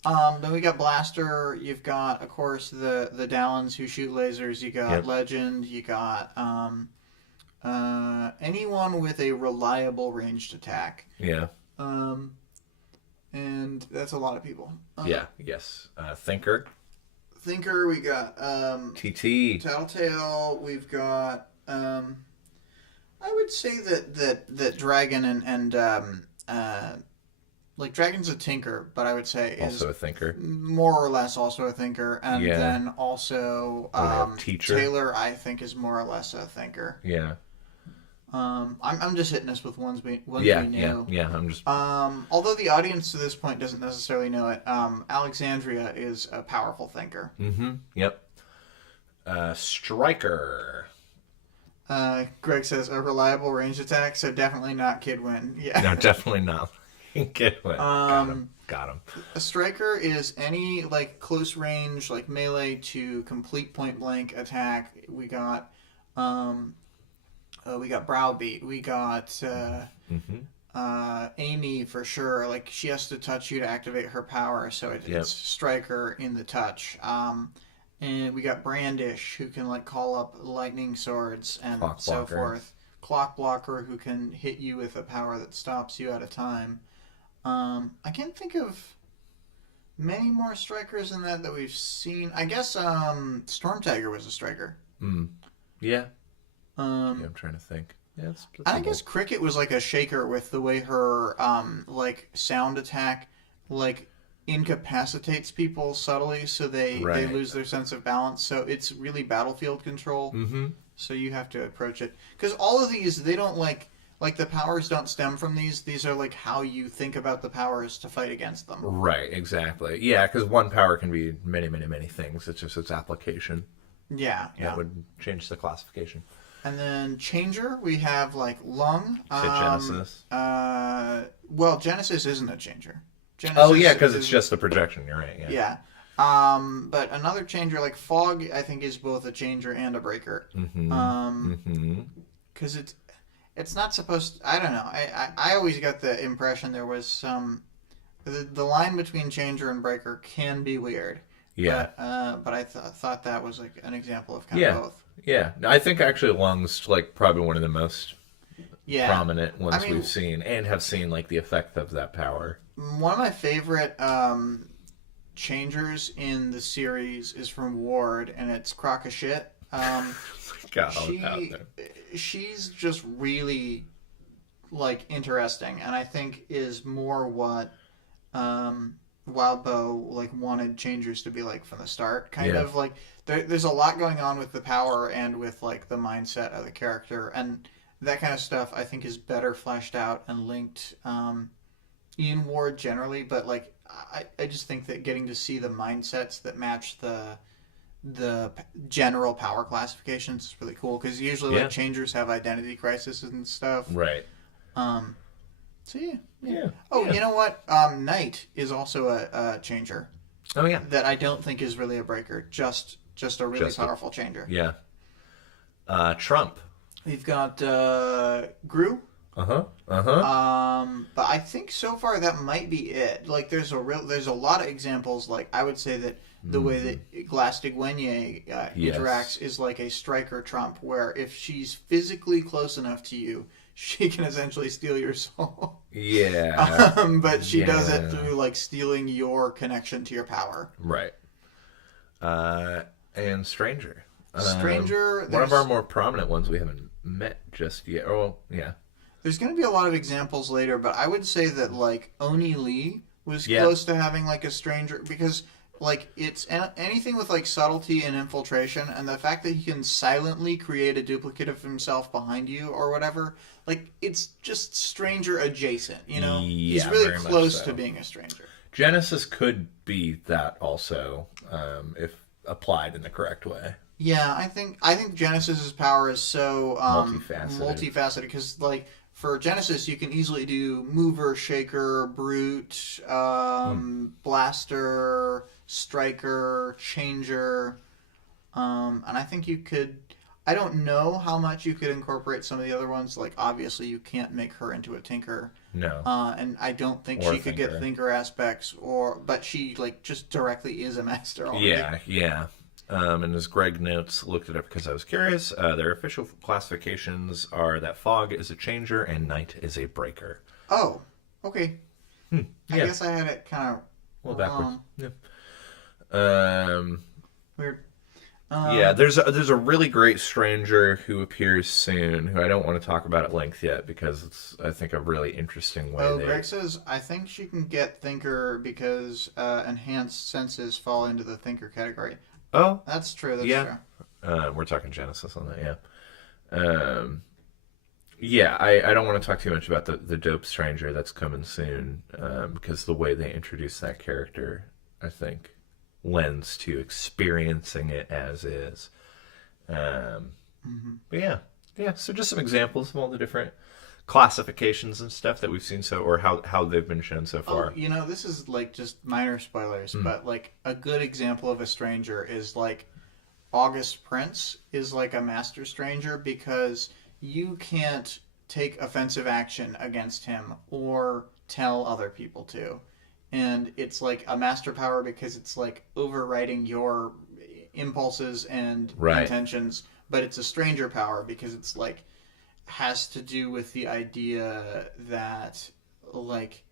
Then we got Blaster. You've got, of course, the Dallins who shoot lasers. You got Legend. You got anyone with a reliable ranged attack. Yeah. And that's a lot of people. Yes. Thinker. We got TT. Tattletale. We've got I would would say that Dragon and like Dragon's a tinker, but I would say is Also a thinker. more or less also a thinker, and then also teacher. Taylor, I think, is more or less a thinker. Yeah. I'm just hitting us with ones we know. Yeah. I'm just. Although the audience to this point doesn't necessarily know it, Alexandria is a powerful thinker. Mm-hmm. Yep. Striker. Greg says a reliable range attack, so definitely not Kidwin. Yeah. No, definitely not. Get one. Got him. A striker is any like close range, like melee to complete point blank attack. We got Browbeat. We got Amy for sure. Like she has to touch you to activate her power, so it's striker in the touch. And we got Brandish, who can like call up lightning swords and so forth. Clock blocker, who can hit you with a power that stops you at a time. I can't think of many more strikers than that we've seen. I guess Storm Tiger was a striker. Yeah. I'm trying to think. Yeah, that's I guess Cricket was like a shaker with the way her like sound attack like incapacitates people subtly, so they lose their sense of balance. So it's really battlefield control. Mm-hmm. So you have to approach it because all of these they don't like the powers don't stem from these. These are like how you think about the powers to fight against them. Right. Exactly. Yeah, because one power can be many, many, many things. It's just its application. Yeah. That would change the classification. And then Changer, we have like Lung. Genesis. Well, Genesis isn't a Changer. Genesis because it's just a projection. You're right. Yeah. But another Changer like Fog, I think, is both a Changer and a Breaker. Because it's not supposed to, I don't know. I always got the impression there was some the line between Changer and Breaker can be weird. Yeah. But I thought that was like an example of kind of both. Yeah, I think actually Lung's like probably one of the most prominent ones we've seen and have seen like the effect of that power. One of my favorite changers in the series is from Ward, and it's Crock of Shit. She's just really like interesting, and I think is more what Wildbow like wanted changers to be like from the start. Kind of like there's a lot going on with the power and with like the mindset of the character, and that kind of stuff I think is better fleshed out and linked in Ward generally. But like I just think that getting to see the mindsets that match the general power classifications is really cool because usually like changers have identity crises and stuff. Right. So yeah. Oh, you know what? Knight is also a changer. Oh yeah. That I don't think is really a breaker. Just a really powerful changer. Yeah. Trump. We've got Gru. But I think so far that might be it. Like there's a lot of examples. Like I would say that the way that Glass-Digwenyé interacts is like a striker Trump, where if she's physically close enough to you, she can essentially steal your soul. Yeah. But she does it through like stealing your connection to your power. Right. And Stranger. Stranger. One of our more prominent ones we haven't met just yet. Oh, yeah. There's going to be a lot of examples later, but I would say that like Oni Lee was close to having like a Stranger because like it's anything with like subtlety and infiltration, and the fact that he can silently create a duplicate of himself behind you or whatever, like it's just Stranger adjacent, you know? He's really close to being a Stranger. Genesis could be that also, if applied in the correct way. Yeah, I think Genesis's power is so multifaceted because like for Genesis you can easily do Mover, Shaker, Brute, Blaster, Striker, Changer, and I think you could. I don't know how much you could incorporate some of the other ones. Like obviously you can't make her into a Tinker. No. And I don't think she could get Thinker aspects, but she like just directly is a master already. Yeah. And as Greg notes, looked it up because I was curious. Their official classifications are that Fog is a Changer and Knight is a Breaker. Oh, okay. I guess I had it kind of backwards. Yeah. Weird. Yeah, there's a really great stranger who appears soon, who I don't want to talk about at length yet because it's, I think, a really interesting way. Greg says, I think she can get Thinker because enhanced senses fall into the Thinker category. Oh, that's true. That's yeah. true. We're talking Genesis on that, yeah. Yeah, I don't want to talk too much about the dope stranger that's coming soon, because the way they introduce that character, I think, lends to experiencing it as is. But yeah, so just some examples of all the different classifications and stuff that we've seen or how they've been shown so far. This is like just minor spoilers, but like a good example of a stranger is like August Prince is like a master stranger because you can't take offensive action against him or tell other people to. And it's like a master power because it's like overriding your impulses and intentions, but it's a stranger power because it's like has to do with the idea that like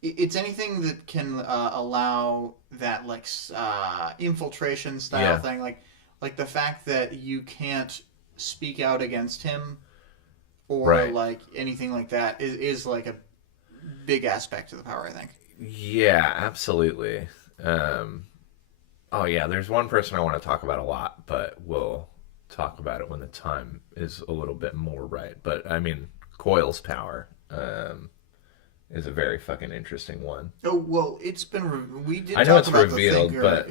it's anything that can allow that like infiltration style thing, like the fact that you can't speak out against him or like anything like that is like a big aspect of the power, I think. Yeah, absolutely. Oh yeah, there's one person I want to talk about a lot, but we'll talk about it when the time is a little bit more right. But I mean, Coil's power is a very fucking interesting one. Oh well, it's been we did. I know talk it's about revealed, the but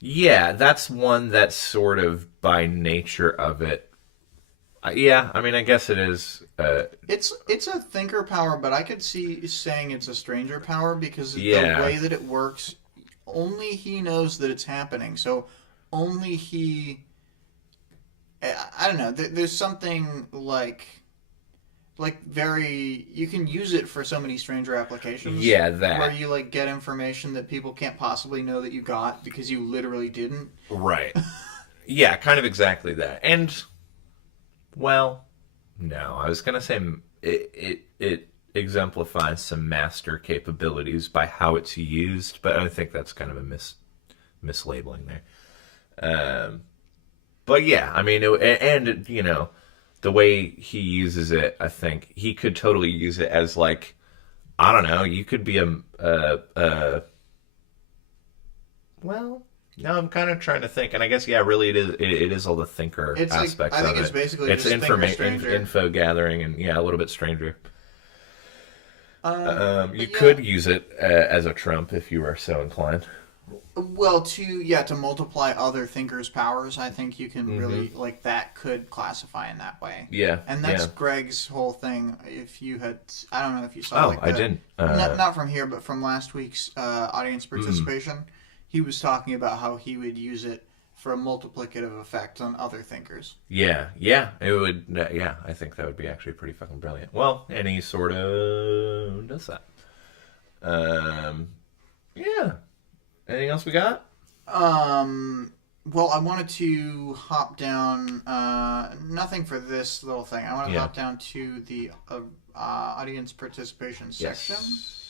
yeah, that's one that's sort of by nature of it. Yeah, I mean, I guess it is. It's a thinker power, but I could see saying it's a stranger power because the way that it works, only he knows that it's happening. So only he. I don't know. There's something like very. You can use it for so many stranger applications. Yeah, that where you like get information that people can't possibly know that you got because you literally didn't. Right. Yeah, kind of exactly that, and. Well, no. I was going to say it exemplifies some master capabilities by how it's used, but I think that's kind of a mislabeling there. But yeah, I mean, the way he uses it, I think he could totally use it as like, I don't know, you could be well. No, I'm kind of trying to think, and I guess really it is all the thinker aspects like, I think of it's it. basically It's just info gathering, and a little bit stranger. You could use it as a trump if you were so inclined. Well, to multiply other thinkers' powers, I think you can really like that could classify in that way. Yeah, and that's Greg's whole thing. If you had, I don't know if you saw. I didn't. Not from here, but from last week's audience participation. He was talking about how he would use it for a multiplicative effect on other thinkers. Yeah, it would. I think that would be actually pretty fucking brilliant. Well, and he sort of does that. Yeah. Anything else we got? Well, I wanted to hop down. Nothing for this little thing. I want to hop down to the audience participation section. Yes.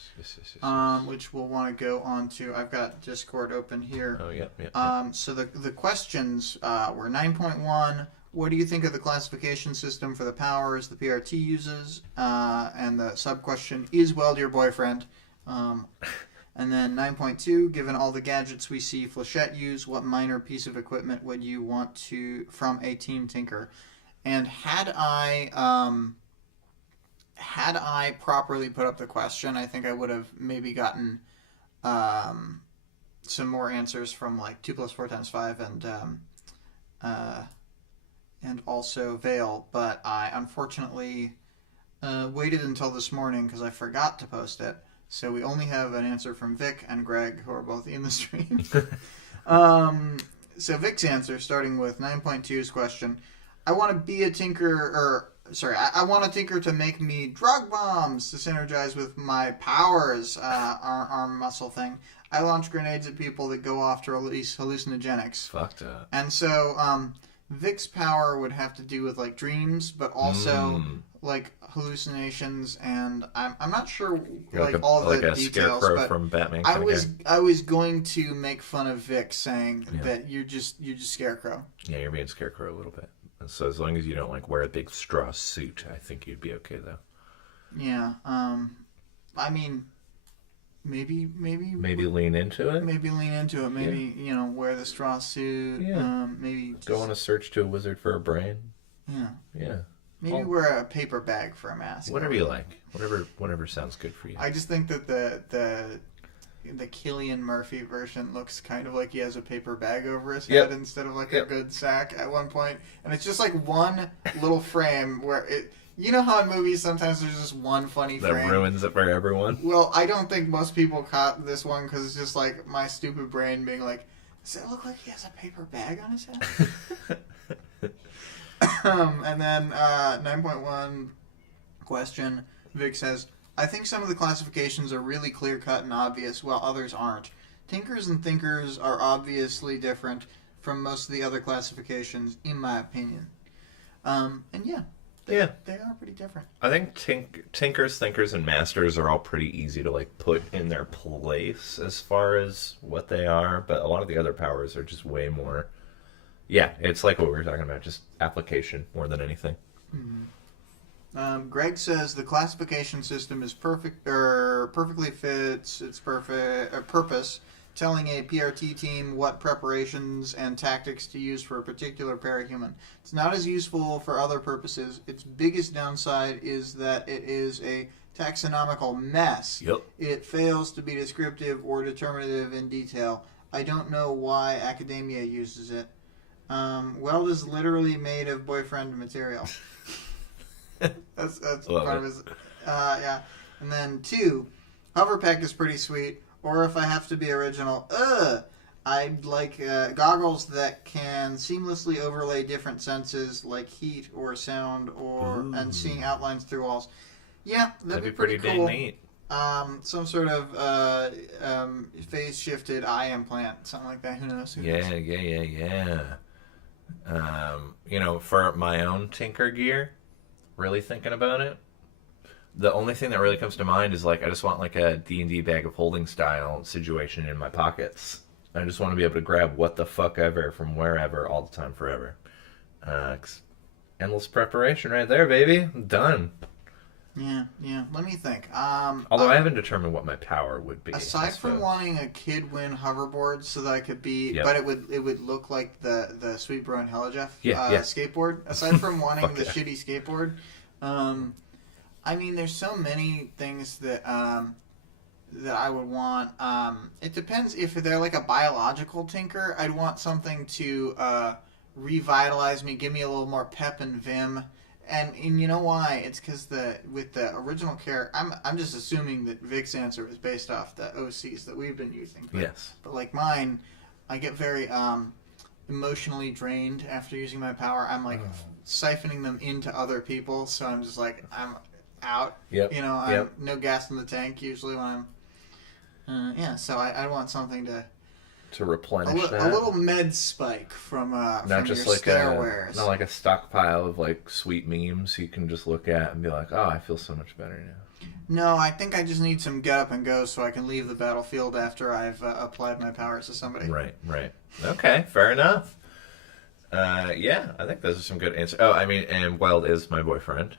Which we'll want to go on to. I've got Discord open here. Oh, yeah. So the questions were 9.1. What do you think of the classification system for the powers the PRT uses? And the sub-question, is Weld your boyfriend? And then 9.2, given all the gadgets we see Flechette use, what minor piece of equipment would you want from a Team Tinker? And had I properly put up the question, I think I would have maybe gotten some more answers from like 2 + 4 × 5 and also Vale, but I unfortunately waited until this morning because I forgot to post it. So we only have an answer from Vic and Greg, who are both in the stream. So Vic's answer, starting with 9.2's question, I want to be a tinker, I want a tinker to make me drug bombs to synergize with my powers, arm muscle thing. I launch grenades at people that go off to release hallucinogenics. Fucked up. And so Vic's power would have to do with like dreams, but also like hallucinations, and I'm not sure like all the like a details. Scarecrow but from Batman. I was going to make fun of Vic saying that you're just Scarecrow. Yeah, you're being Scarecrow a little bit. So as long as you don't like wear a big straw suit, I think you'd be okay though. Yeah. I mean, maybe lean into it. Maybe lean into it. Maybe wear the straw suit. Yeah. Maybe just, go on a search to a wizard for a brain. Yeah. Yeah. Maybe wear a paper bag for a mask. Whatever you like. Whatever sounds good for you. I just think that the Cillian Murphy version looks kind of like he has a paper bag over his head instead of like a good sack at one point, and it's just like one little frame where it. You know how in movies sometimes there's just one funny frame that ruins it for everyone. Well, I don't think most people caught this one because it's just like my stupid brain being like, does it look like he has a paper bag on his head? And then 9.1 question, Vic says, I think some of the classifications are really clear-cut and obvious, while others aren't. Tinkers and thinkers are obviously different from most of the other classifications, in my opinion. And yeah. They are pretty different. I think tinkers, thinkers, and masters are all pretty easy to like put in their place as far as what they are, but a lot of the other powers are just way more. Yeah, it's like what we were talking about, just application more than anything. Mm-hmm. Greg says the classification system is perfectly fits its purpose, telling a PRT team what preparations and tactics to use for a particular parahuman. It's not as useful for other purposes. Its biggest downside is that it is a taxonomical mess. Yep. It fails to be descriptive or determinative in detail. I don't know why academia uses it. Weld is literally made of boyfriend material. that's part of his... yeah. And then 2, Hoverpack is pretty sweet. Or if I have to be original, I'd like goggles that can seamlessly overlay different senses like heat or sound and seeing outlines through walls. Yeah, that'd be pretty cool. Dang neat. Some sort of phase shifted eye implant, something like that. Who knows? Yeah. For my own tinker gear, really thinking about it, the only thing that really comes to mind is like I just want like a D&D bag of holding style situation in my pockets. I just want to be able to grab what the fuck ever from wherever all the time forever. Endless preparation right there, baby. I'm done. Yeah. Let me think. Although I haven't determined what my power would be. Aside from wanting a Kid Win hoverboard so that I could be, but it would look like the Sweet Bro and Hella Jeff skateboard. Aside from wanting the shitty skateboard, I mean, there's so many things that that I would want. It depends if they're like a biological tinker. I'd want something to revitalize me, give me a little more pep and vim. And you know why? It's because with the original character, I'm just assuming that Vic's answer is based off the OCs that we've been using. But like mine, I get very emotionally drained after using my power. I'm like siphoning them into other people, so I'm just like I'm out. I'm no gas in the tank usually when I'm. So I want something to replenish a little med spike from not from just your like stairwares. Not like a stockpile of like sweet memes you can just look at and be like, oh, I feel so much better now. No, I think I just need some get up and go so I can leave the battlefield after I've applied my powers to somebody. Right. Okay, fair enough. I think those are some good answers. Oh, I mean, and Wild is my boyfriend.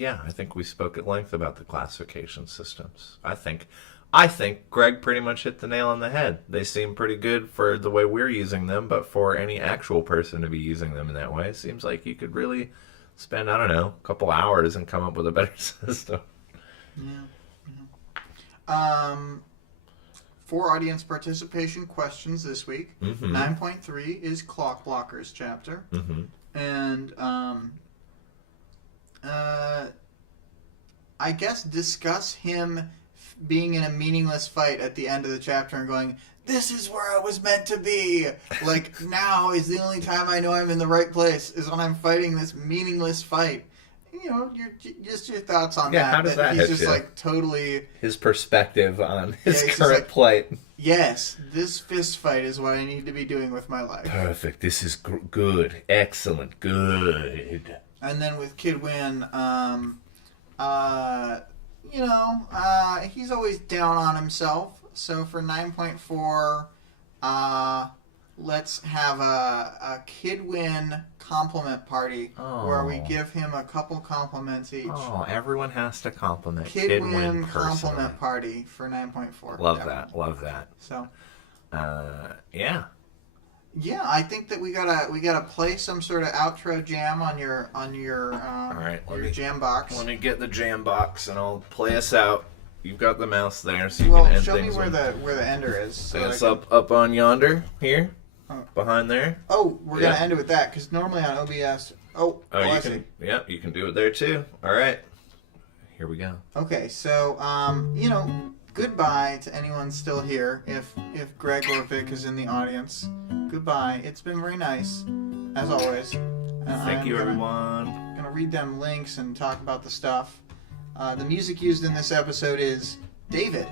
I think we spoke at length about the classification systems. I think Greg pretty much hit the nail on the head. They seem pretty good for the way we're using them, but for any actual person to be using them in that way, it seems like you could really spend, I don't know, a couple hours and come up with a better system. Yeah. 4 audience participation questions this week. 9.3 is Clock Blockers chapter. And I guess discuss him being in a meaningless fight at the end of the chapter and going, this is where I was meant to be. Like, now is the only time I know I'm in the right place, is when I'm fighting this meaningless fight. just your thoughts on Yeah, that. how does that he's hit just you? like totally. His perspective on his he's just current like, plight. Yes, this fist fight is what I need to be doing with my life. Perfect. This is good. Excellent. Good. And then with Kid Win, he's always down on himself. So for 9.4, let's have a Kid Win compliment party where we give him a couple compliments each. Oh, everyone has to compliment Kid Win personally. compliment party for 9.4. Love that. Love that. So, yeah. yeah, I think that we gotta play some sort of outro jam on your All right, on your jam box. Let me get the jam box and I'll play us out. You've got the mouse there, so you can end show me things. where the ender is. So It's up on yonder here, behind there. Oh, we're gonna Yeah. end it with that because normally on OBS. Oh, you I can. see. Yep, you can do it there too. All right, here we go. Okay, so goodbye to anyone still here. If Greg or Vic is in the audience, goodbye. It's been very nice, as always. Thank you, everyone. Gonna read them links and talk about the stuff. The music used in this episode is David,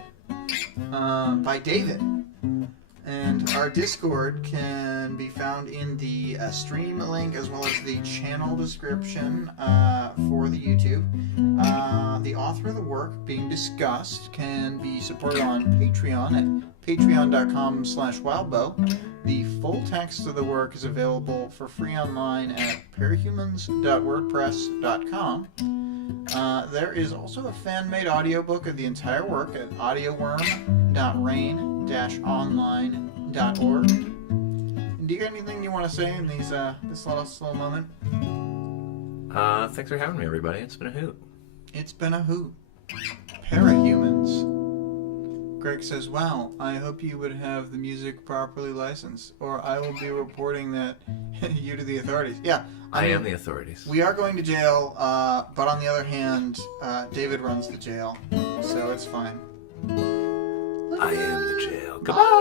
by David. And our Discord can be found in the stream link as well as the channel description for the YouTube. The author of the work being discussed can be supported on Patreon at patreon.com/wildbow. The full text of the work is available for free online at parahumans.wordpress.com. There is also a fan-made audiobook of the entire work at audioworm.rain-online.org. Do you got anything you want to say in these this little moment? Thanks for having me, everybody. It's been a hoot. It's been a hoot. Parahumans. Greg says, wow, I hope you would have the music properly licensed, or I will be reporting that you to the authorities. Yeah. I am the authorities. We are going to jail, but on the other hand, David runs the jail, so it's fine. I am the jail. Goodbye.